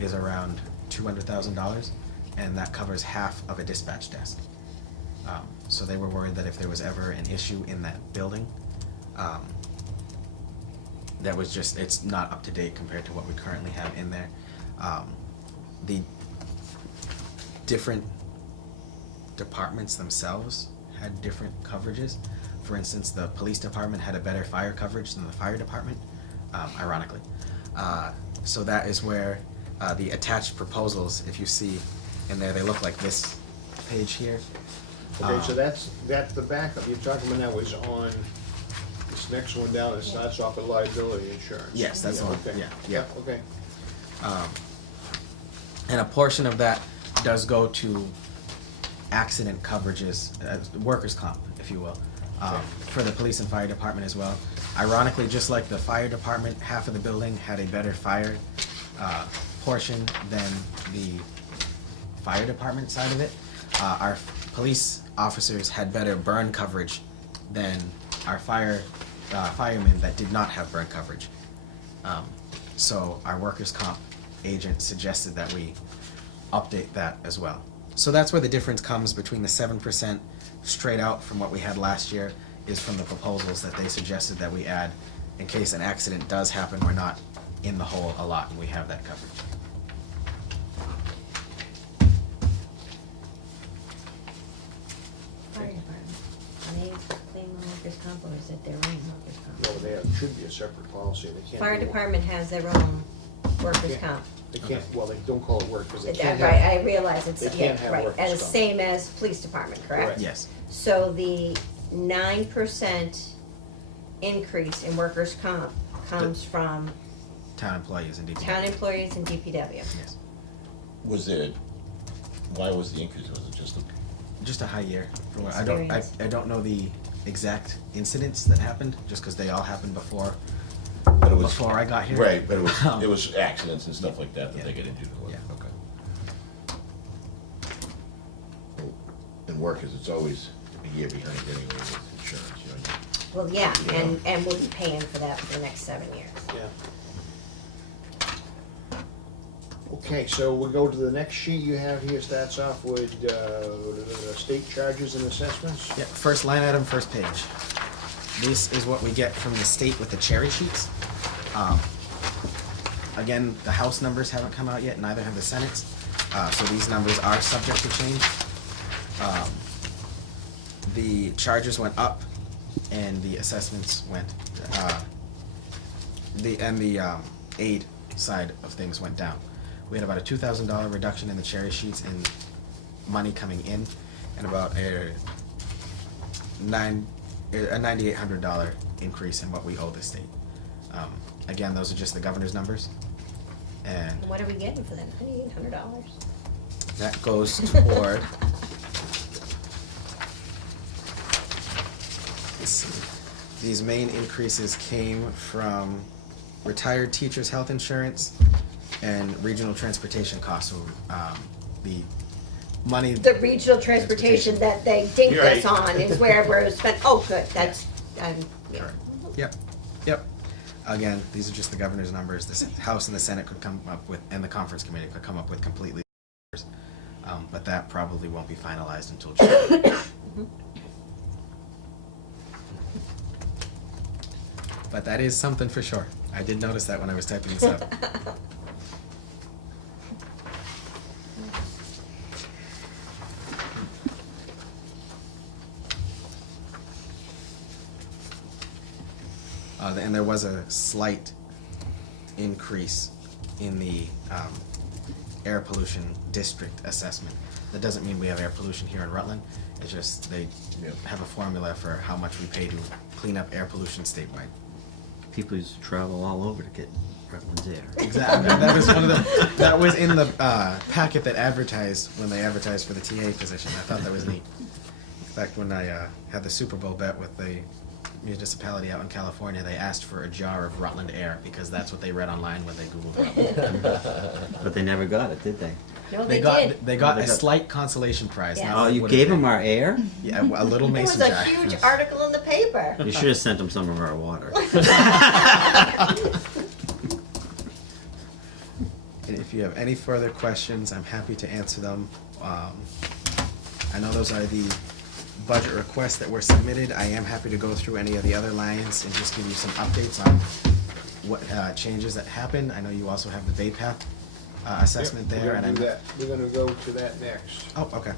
is around $200,000, and that covers half of a dispatch desk. So they were worried that if there was ever an issue in that building, that was just, it's not up to date compared to what we currently have in there. The different departments themselves had different coverages. For instance, the police department had a better fire coverage than the fire department, ironically. So that is where the attached proposals, if you see in there, they look like this page here. Okay, so that's the backup. You're talking about that was on this next one down, it starts off with liability insurance. Yes, that's the one, Okay. yeah. Okay. And a portion of that does go to accident coverages, workers' comp, if you will, for the police and fire department as well. Ironically, just like the fire department, half of the building had a better fire portion than the fire department side of it. Our police officers had better burn coverage than our firemen that did not have burn coverage. So our workers' comp agent suggested that we update that as well. So that's where the difference comes between the 7% straight out from what we had last year is from the proposals that they suggested that we add in case an accident does happen. We're not in the hole a lot and we have that coverage. Fire department, are they claim on workers' comp, or is it their own workers' comp? No, there should be a separate policy. They can't. Fire do- department has their own workers' Yeah. comp. They can't, well, they don't call it work because they Right, can't have. I realize it's, they yeah, can't have right, workers' and the comp. same as police department, correct? Correct. Yes. So the 9% increase in workers' comp comes from Town employees and DPW. town employees and DPW. Yes. Was there, why was the increase? Was it just a, Just a high year. For what, Experience. I don't know the exact incidents that happened, just because they all happened before but it was. before I got here. Right, but it was accidents and stuff like that Yeah. they get into. Yeah. Okay. And workers, it's always a year behind anyway with insurance, you know. Well, yeah, Yeah. and we'll be paying for that for the next 7 years. Yeah. Okay, so we'll go to the next sheet you have here, starts off with, state charges and assessments. Yep, first line item, first page. This is what we get from the state with the cherry sheets. Again, the House numbers haven't come out yet, neither have the Senate's. So these numbers are subject to change. The charges went up and the assessments went, the aid side of things went down. We had about a $2,000 reduction in the cherry sheets in money coming in, and about a $9,800 increase in what we owe the state. Again, those are just the governor's numbers, and What are we getting for that, $9,800? that goes toward. Let's see. These main increases came from retired teachers' health insurance and regional transportation costs. So the money. The regional transportation that they dinked us Right. on is where we're spent, oh, good, that's, yeah. Correct. Yep. Again, these are just the governor's numbers. The House and the Senate could come up with, and the conference committee could come up with completely numbers. But that probably won't be finalized until June. But that is something for sure. I did notice that when I was typing this up. And there was a slight increase in the air pollution district assessment. That doesn't mean we have air pollution here in Rutland. It's just they have a formula for how much we pay to clean up air pollution statewide. People used to travel all over to get Rutland's air. Exactly. That was one of the. That was in the packet that advertised when they advertised for the TA position. I thought that was neat. In fact, when I had the Super Bowl bet with the municipality out in California, they asked for a jar of Rutland air because that's what they read online when they Googled Rutland. But they never got it, did they? No, They they got did. they got They a got- slight consolation prize. Yes. Now, Oh, you what gave did them our air? Yeah, a little There was mason a jar. huge article in the paper. You should have sent them some of our water. And if you have any further questions, I'm happy to answer them. I know those are the budget requests that were submitted. I am happy to go through any of the other lines and just give you some updates on what changes that happened. I know you also have the Bay Path assessment Yep, there, we're and gonna do I'm. that. We're gonna go to that next. Oh, okay.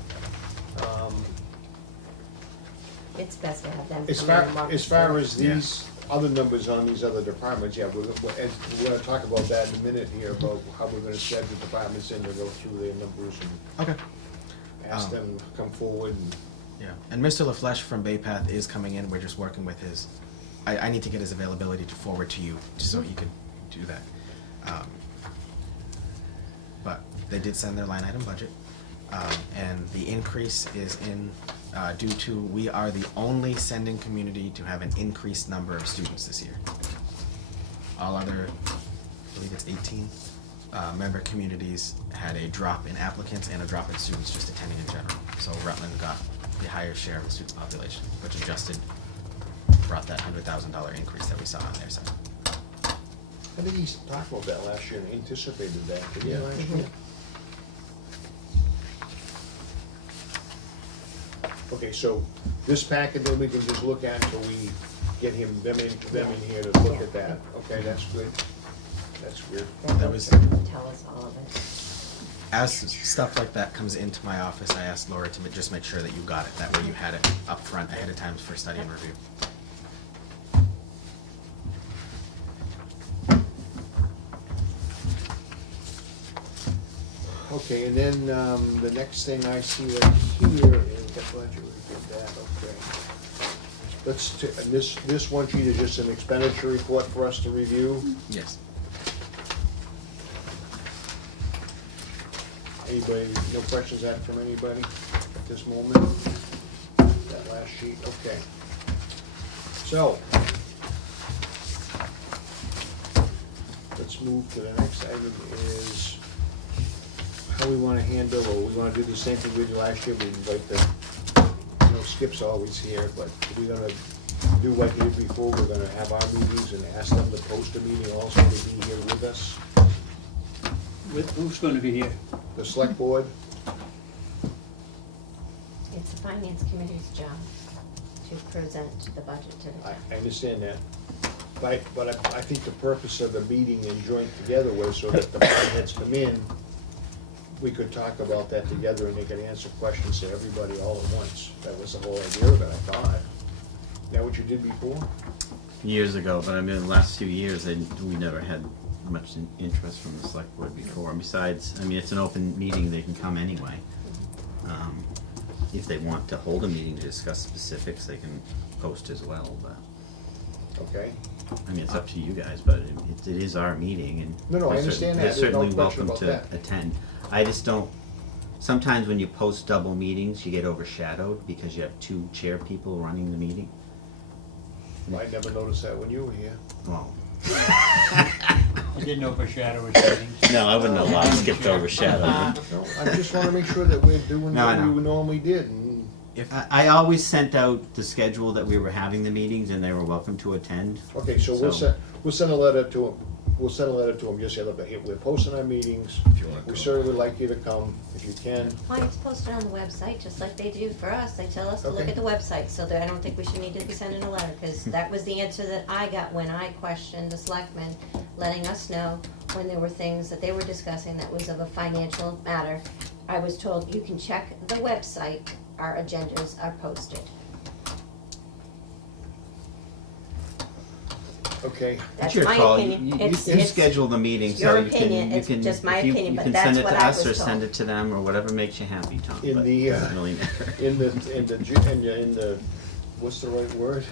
It's best to have them As come far, in and walk as us far through. as these other numbers on these other departments, yeah, we're gonna talk about that in a minute here, about how we're gonna set the departments in to go through their numbers and Okay. ask them to come forward and. Yeah, and Mr. LaFleche from Bay Path is coming in. We're just working with his. I need to get his availability to forward to you, just so he could do that. But they did send their line item budget, and the increase is in due to we are the only sending community to have an increased number of students this year. All other, I believe it's 18 member communities had a drop in applicants and a drop in students just attending in general. So Rutland got the higher share of the student population, which adjusted, brought that $100,000 increase that we saw on their side. I think he talked about that last year and anticipated that, didn't he, Yeah. last Mm-hmm. year? Okay, so this packet, then we can just look at until we get them in here to look at that. Okay, that's good. That's good. They'll That go was- through and tell us all of it. As stuff like that comes into my office, I asked Laura to just make sure that you got it. That way you had it up front ahead of time for study and review. Okay, and then, the next thing I see right here is the budget, we did that, okay. And this one sheet is just an expenditure report for us to review. Yes. Anybody, no questions from anybody at this moment? That last sheet, okay. So, let's move to the next item is how we wanna handle, or we wanna do the same thing we did last year, we invite the, Skip's always here, but we're gonna do like we did before, we're gonna have our meetings and ask them to post a meeting also to be here with us. Who's gonna be here? The select board, It's the finance committee's job to present the budget to the town. I understand that. But I think the purpose of the meeting and joint together was so that the finance come in, we could talk about that together and they could answer questions to everybody all at once. That was the whole idea of it, I thought. Is that what you did before? Years ago, but I mean, the last few years, we never had much interest from the select board before. And besides, I mean, it's an open meeting, they can come anyway. If they want to hold a meeting to discuss specifics, they can post as well, but, Okay. I mean, it's up to you guys, but it is our meeting and. No, I they're understand they're that. There's no certainly question welcome about to that. attend. I just don't, sometimes when you post double meetings, you get overshadowed because you have two chair people running the meeting. I never noticed that when you were here. Well, It didn't overshadow his meetings. No, I wouldn't allow Skip to overshadow them. No, I just wanna make sure that we're doing No, I what know. we normally did, and, I always sent out the schedule that we were having the meetings, and they were welcome to attend. okay, so we'll So- send a letter to him. We'll send a letter to him, just say, look, hey, we're posting our meetings, If you wanna we come. certainly would like you to come, if you can. Why, it's posted on the website, just like they do for us. They tell us to look Okay. at the website, so that I don't think we should need to be sending a letter, because that was the answer that I got when I questioned the selectmen, letting us know when there were things that they were discussing that was of a financial matter. I was told, you can check the website, our agendas are posted. Okay, That's It's your my call. opinion. You It's schedule the meeting, it's so your you can, opinion. you It's can, just my if you opinion, but can that's send it what to I us or was send told. it to them, or whatever makes you happy, Tom, In but the, it doesn't really matter. in the, what's the right word?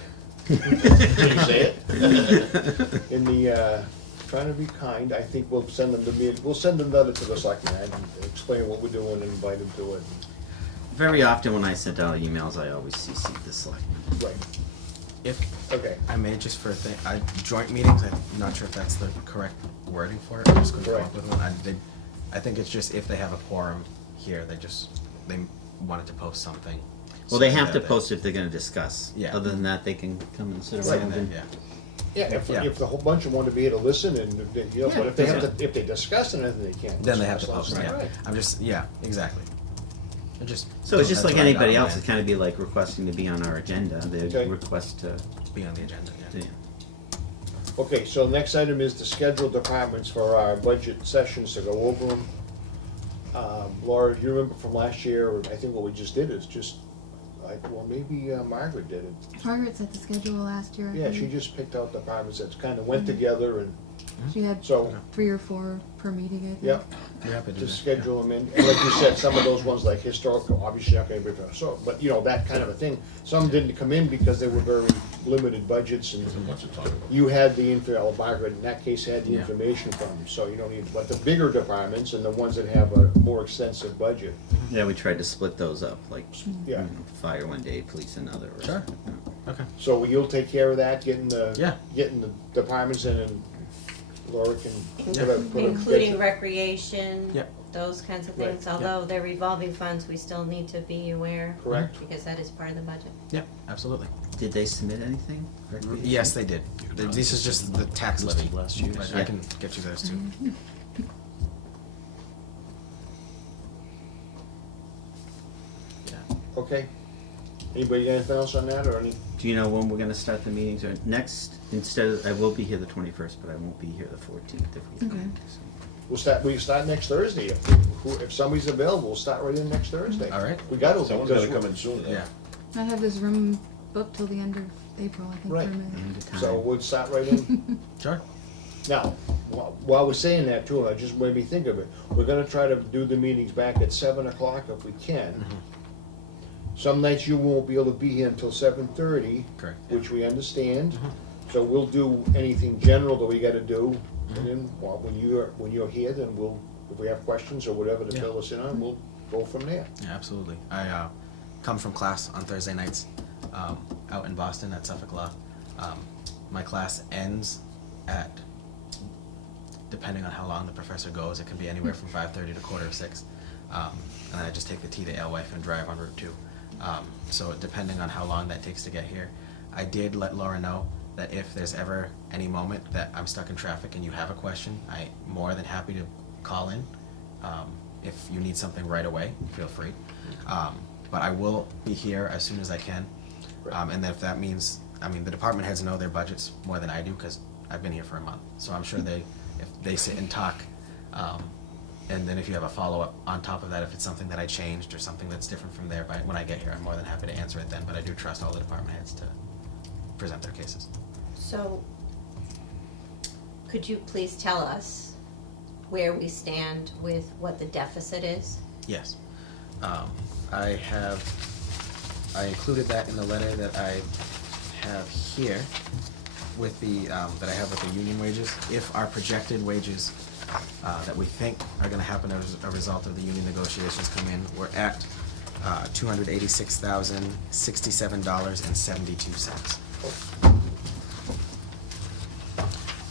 Can you say it? In the, trying to be kind, I think we'll send them we'll send them letter to the selectmen and explain what we're doing and invite them to it. Very often when I sent out emails, I always CC the selectmen. Right, If okay, I may, just for a thing, joint meetings, I'm not sure if that's the correct wording for it, I'm just gonna come Right. up with one. I think it's just if they have a quorum here, they wanted to post something. Well, they so have to that post if they're gonna discuss. Yeah. Other than that, they can come and sit Right. around and. Yeah, yeah, Yeah. if the whole bunch of them want to be here to listen and, you know, but if they have Yeah. to, if they discuss anything, they can't. then they have to discuss. post, yeah. Right. I'm just, yeah, exactly. It just. So it's just that's like what I anybody got on else, my it's kind of be like requesting to be on our agenda, they Okay. request to, Be on the agenda, yeah. to- Okay, so next item is to schedule departments for our budget sessions to go over them. Laura, you remember from last year, I think what we just did is just, well, maybe Margaret did it. Margaret set the schedule last year. I Yeah, she believe. just picked out departments that kind of went together and She had so, 3 or 4 per meeting, I think. yeah, We're happy to do just that, schedule them in. And like you said, some of those ones like historical, obviously not gonna be, so, but you know, that kind of a thing. Some didn't come in because they were very limited budgets and There's a bunch of talk about. you had the info, Margaret in that case had the Yeah. information from them, so you don't need, but the bigger departments and the ones that have a more extensive budget, yeah, we tried to split those up, like, yeah. fire one day, police another. or Sure. something. Okay. So you'll take care of that, getting Yeah. the departments in and Laura can put a. Including recreation, Yep. those kinds of Right, things. yeah. Although they're revolving funds, we still need to be aware. Correct. Because that is part of the budget. Yeah, absolutely. Did they submit anything? Recreation? Yes, they did. This is just the tax levy. last year. But I can get you those too. Yeah. Okay. Anybody got anything else on that or any? Do you know when we're gonna start the meetings, or next, instead of, I will be here the 21st, but I won't be here the 14th if we Okay. can. We can start next Thursday. If somebody's available, we'll start right in next Thursday. All right. We got to. Someone's gotta come in soon, though. Yeah. I have this room booked till the end of April, I think, Right. for me. End of time. So we'll start right in. Sure. Now, while we're saying that too, I just made me think of it. We're gonna try to do the meetings back at 7 o'clock if we can. Some nights you won't be able to be here until 7:30. Correct, yeah. Which we understand. So we'll do anything general that we gotta do. And then, well, when you're here, then we'll, if we have questions or whatever to Yeah. fill us in on, we'll go from there. Yeah, absolutely. I come from class on Thursday nights out in Boston at Suffolk Law. My class ends at, depending on how long the professor goes, it can be anywhere from 5:30 to 5:45. And I just take the T to Alewife and drive on Route 2. So depending on how long that takes to get here, I did let Laura know that if there's ever any moment that I'm stuck in traffic and you have a question, I'm more than happy to call in. If you need something right away, feel free. But I will be here as soon as I can. And then if that means, I mean, the department heads know their budgets more than I do because I've been here for a month. So I'm sure if they sit and talk, and then if you have a follow-up on top of that, if it's something that I changed or something that's different from there, when I get here, I'm more than happy to answer it then. But I do trust all the department heads to present their cases. So, could you please tell us where we stand with what the deficit is? Yes. I included that in the letter that I have here with the, that I have with the union wages. If our projected wages that we think are gonna happen as a result of the union negotiations come in, we're at $286,067.72.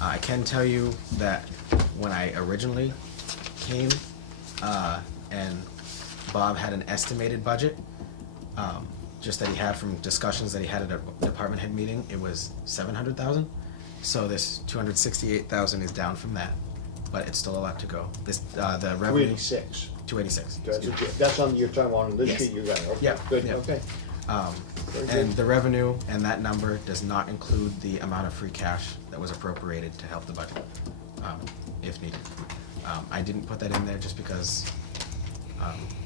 I can tell you that when I originally came, and Bob had an estimated budget, just that he had from discussions that he had at a department head meeting, it was 700,000. So this 268,000 is down from that, but it's still a lot to go. This, the revenue. 286. 286. That's on your time on this Yes. sheet you got, okay, Yeah, good, yeah. okay. Very And good. the revenue and that number does not include the amount of free cash that was appropriated to help the budget, if needed. I didn't put that in there just because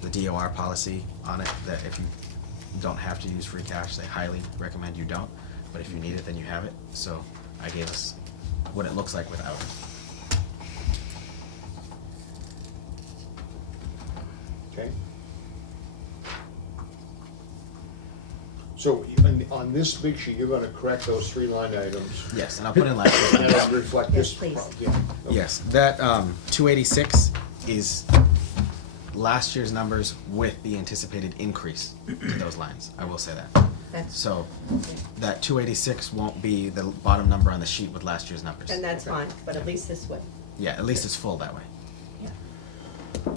the DOR policy on it, that if you don't have to use free cash, they highly recommend you don't, but if you need it, then you have it. So I gave us what it looks like without it. Okay. So on this big sheet, you're gonna correct those 3 line items. Yes, and I'll put in last year's And numbers. that'll reflect this. Yes, please. Yeah, okay. Yes, that 286 is last year's numbers with the anticipated increase to those lines. I will say that. That's, So that 286 won't be the bottom number on the sheet with last year's numbers. and that's fine, but at least this way. Yeah, at least it's full that way. Yeah.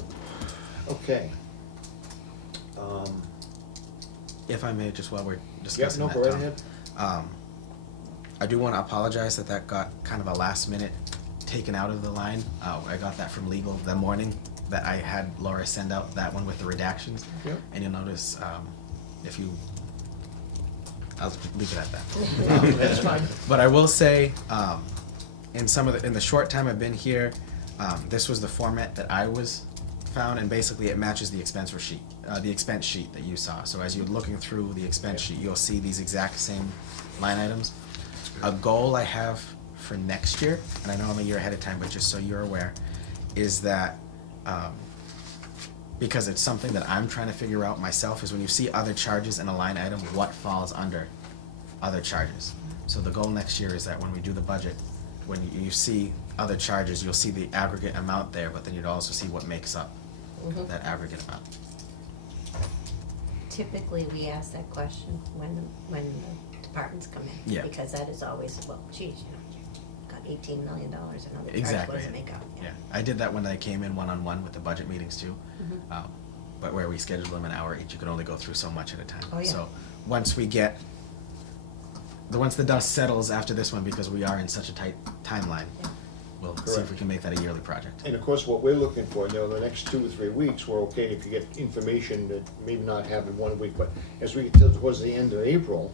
Okay. If I may, just while we're Yeah, discussing no, that, go right Tom, ahead. I do want to apologize that that got kind of a last minute taken out of the line. I got that from legal the morning that I had Laura send out that one with the redactions. Yep. And you'll notice, if you, I'll leave it at that. That's fine. But I will say, in the short time I've been here, this was the format that I was found, and basically it matches the expense sheet, that you saw. So as you're looking through the expense sheet, you'll see these exact same line items. A goal I have for next year, and I know I'm a year ahead of time, but just so you're aware, is that, because it's something that I'm trying to figure out myself, is when you see other charges in a line item, what falls under other charges. So the goal next year is that when we do the budget, when you see other charges, you'll see the aggregate amount there, but then you'd also see what makes up that aggregate amount. Typically, we ask that question when the departments come in. Yeah. Because that is always, well, geez, got $18 million in other charges, what Exactly. does it make out? Yeah, I did that when I came in one-on-one with the budget meetings too. But where we scheduled them an hour each, you could only go through so much at a time. Oh, yeah. So once the dust settles after this one, because we are in such a tight timeline, Yeah. we'll see Correct. if we can make that a yearly project. And of course, what we're looking for, the next 2 or 3 weeks, we're okay if you get information that maybe not have in 1 week, but as we get towards the end of April,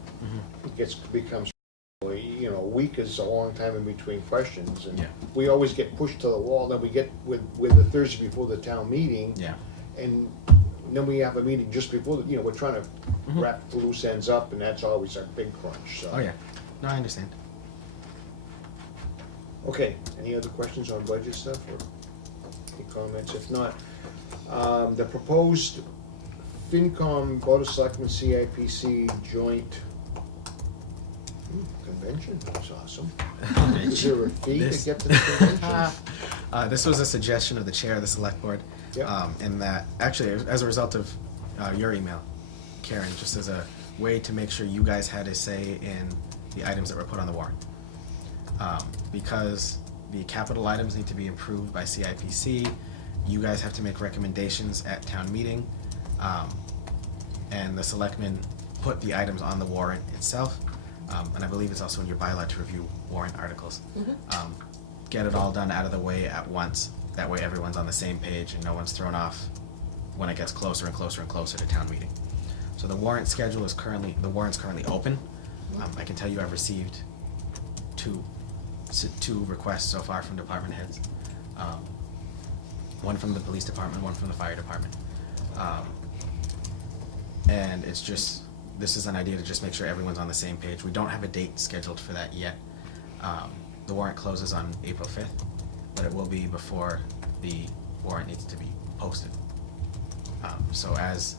it becomes, a week is a long time in between questions, and Yeah. we always get pushed to the wall, then we get with the Thursday before the town meeting. Yeah. And then we have a meeting just before, we're trying to wrap the loose ends up, and that's always our big crunch, so. Oh, yeah. No, I understand. Okay, any other questions on budget stuff, or any comments? If not, the proposed FinCom Board of Selectmen CIPC joint convention, that's awesome. Is there a fee to This- get to the convention? This was a suggestion of the chair of the select board. Yeah. And that, actually, as a result of your email, Karen, just as a way to make sure you guys had a say in the items that were put on the warrant. Because the capital items need to be approved by CIPC, you guys have to make recommendations at town meeting, and the selectmen put the items on the warrant itself. And I believe it's also in your bylaw to review warrant articles. Get it all done out of the way at once. That way everyone's on the same page and no one's thrown off when it gets closer and closer and closer to town meeting. So the warrant schedule is the warrant's currently open. I can tell you I've received two requests so far from department heads. One from the police department, one from the fire department. And it's just, this is an idea to just make sure everyone's on the same page. We don't have a date scheduled for that yet. The warrant closes on April 5th, but it will be before the warrant needs to be posted. So as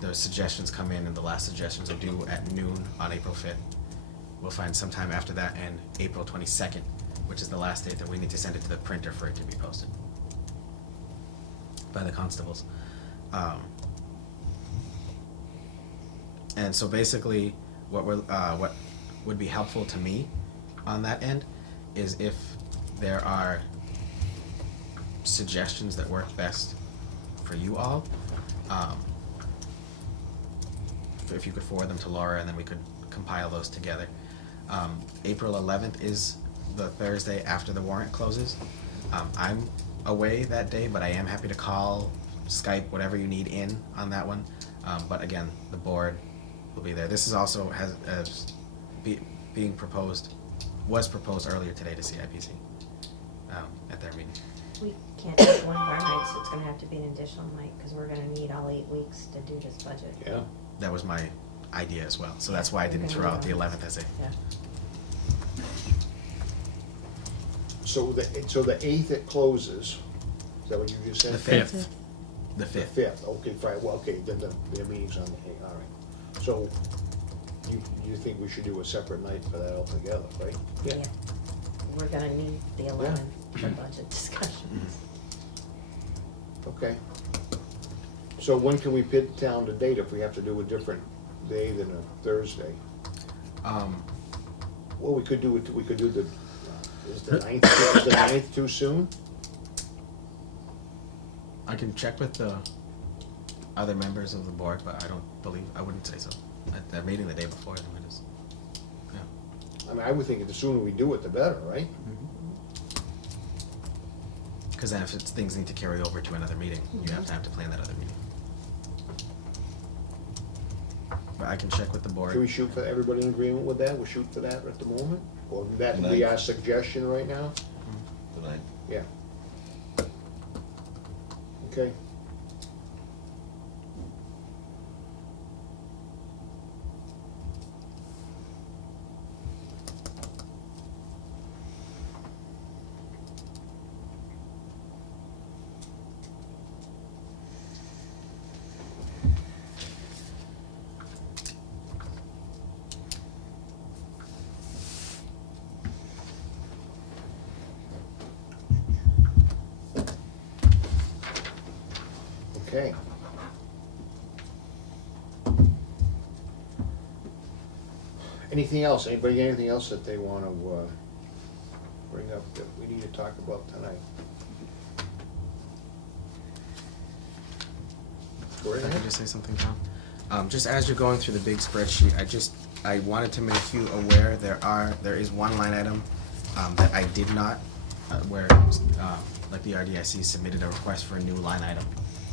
the suggestions come in, and the last suggestions are due at noon on April 5th, we'll find some time after that, and April 22nd, which is the last date that we need to send it to the printer for it to be posted by the constables. And so basically, what would be helpful to me on that end is if there are suggestions that work best for you all. If you could forward them to Laura, and then we could compile those together. April 11th is the Thursday after the warrant closes. I'm away that day, but I am happy to call, Skype, whatever you need in on that one. But again, the board will be there. This is also being proposed, was proposed earlier today to CIPC at their meeting. We can't take one of our nights, it's gonna have to be an additional night, because we're gonna need all 8 weeks to do this budget. Yeah. That was my idea as well, so that's why I didn't throw out the 11th as a. Yeah. So the 8th it closes, is that what you just said? The 5th. The The 5th. 5th, okay, fine, well, okay, then the meeting's on the 8th, all right. So, you think we should do a separate night for that altogether, right? Yeah. We're gonna need the 11th for budget discussions. Okay. So when can we pin down the date if we have to do a different day than a Thursday? Well, we could do the, is the 9th too soon? I can check with the other members of the board, but I wouldn't say so. At their meeting the day before, then it is. Yeah. I mean, I would think the sooner we do it, the better, right? Because then if things need to carry over to another meeting, you have to plan that other meeting. But I can check with the board. Can we shoot for, everybody in agreement with that? We'll shoot for that at the moment? Or that would be our suggestion right now? Tonight. Yeah. Okay. Okay. Anything else? Anybody got anything else that they want to bring up that we need to talk about tonight? Go If I ahead. can just say something, Tom. Just as you're going through the big spreadsheet, I wanted to make you aware there is one line item that I did not, where like the RDIC submitted a request for a new line item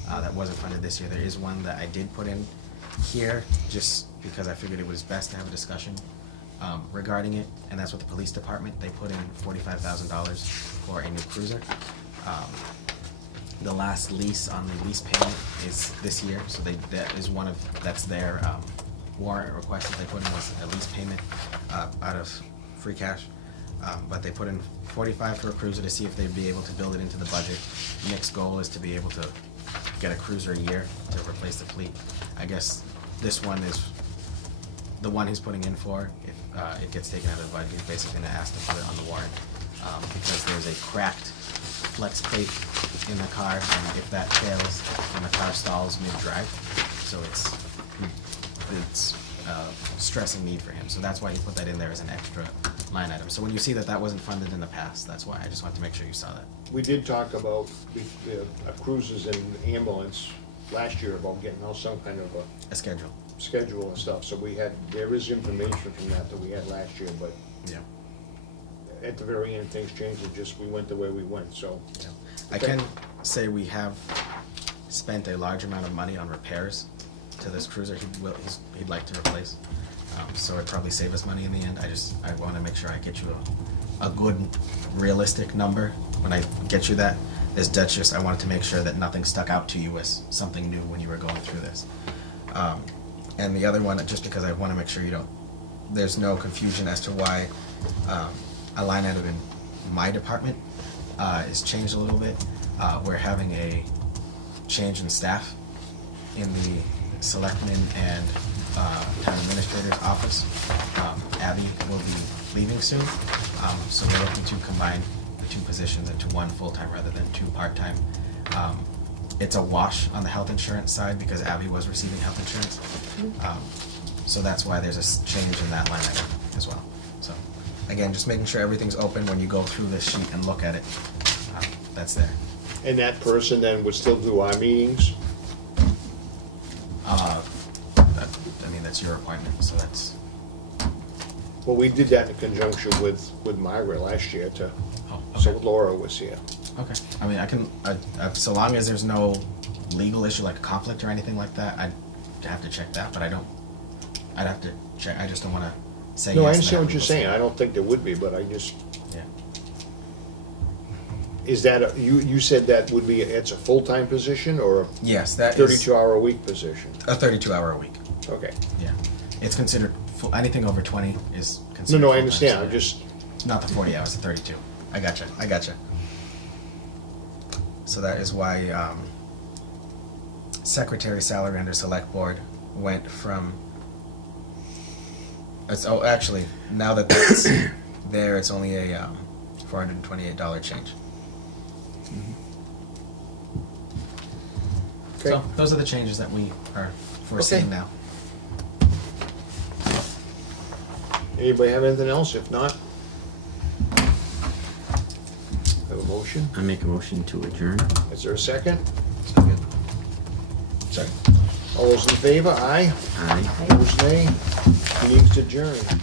that wasn't funded this year. There is one that I did put in here just because I figured it was best to have a discussion regarding it, and that's what the police department, they put in $45,000 for a new cruiser. The last lease on the lease payment is this year, so that's their warrant request that they put in, was a lease payment out of free cash. But they put in 45 for a cruiser to see if they'd be able to build it into the budget. Nick's goal is to be able to get a cruiser a year to replace the fleet. I guess this one is the one he's putting in for. If it gets taken out of the budget, he's basically gonna ask to put it on the warrant because there's a cracked flex plate in the car, and if that fails, then the car stalls mid-drive. So it's stressing need for him. So that's why he put that in there as an extra line item. So when you see that wasn't funded in the past, that's why. I just wanted to make sure you saw that. We did talk about the cruises and ambulance last year about getting out some kind of A schedule. a schedule and stuff. So there is information from that we had last year, but Yeah. at the very end, things changed. We went the way we went, so. Yeah. I can say we have spent a large amount of money on repairs to this cruiser he'd like to replace. So it'd probably save us money in the end. I want to make sure I get you a good, realistic number. When I get you that, that's just, I wanted to make sure that nothing stuck out to you as something new when you were going through this. And the other one, just because I want to make sure there's no confusion as to why a line item in my department is changed a little bit. We're having a change in staff in the selectman and town administrator's office. Abby will be leaving soon, so we're looking to combine the two positions into one full-time rather than two part-time. It's a wash on the health insurance side because Abby was receiving health insurance. So that's why there's a change in that line item as well. So again, just making sure everything's open when you go through this sheet and look at it. That's there. And that person then would still do our meetings? I mean, that's your appointment, so that's, Well, we did that in conjunction with Margaret last year to, oh, so okay. Laura was here. Okay, I mean, I can, so long as there's no legal issue like a conflict or anything like that, I'd have to check that, but I'd have to check, I just don't wanna say yes. No, I and understand have what you're legal saying, I don't think there would be, but I just, Yeah, is that, you said that would be, it's a full-time position or a yes, that is 32-hour-a-week position? a 32-hour a week, Okay. yeah. It's considered, anything over 20 is No, considered. no, I full-time, understand, so I'm just, Not the 40 hours, the 32. I gotcha. So that is why secretary salary under select board went from, actually, now that that's there, it's only a $428 change. okay. So those are the changes that we are foreseeing Okay. now. Anybody have anything else? If not, have a motion? I make a motion to adjourn. Is there a second? Second. All those in favor, aye? Aye. Opposed, nay? Meeting's adjourned.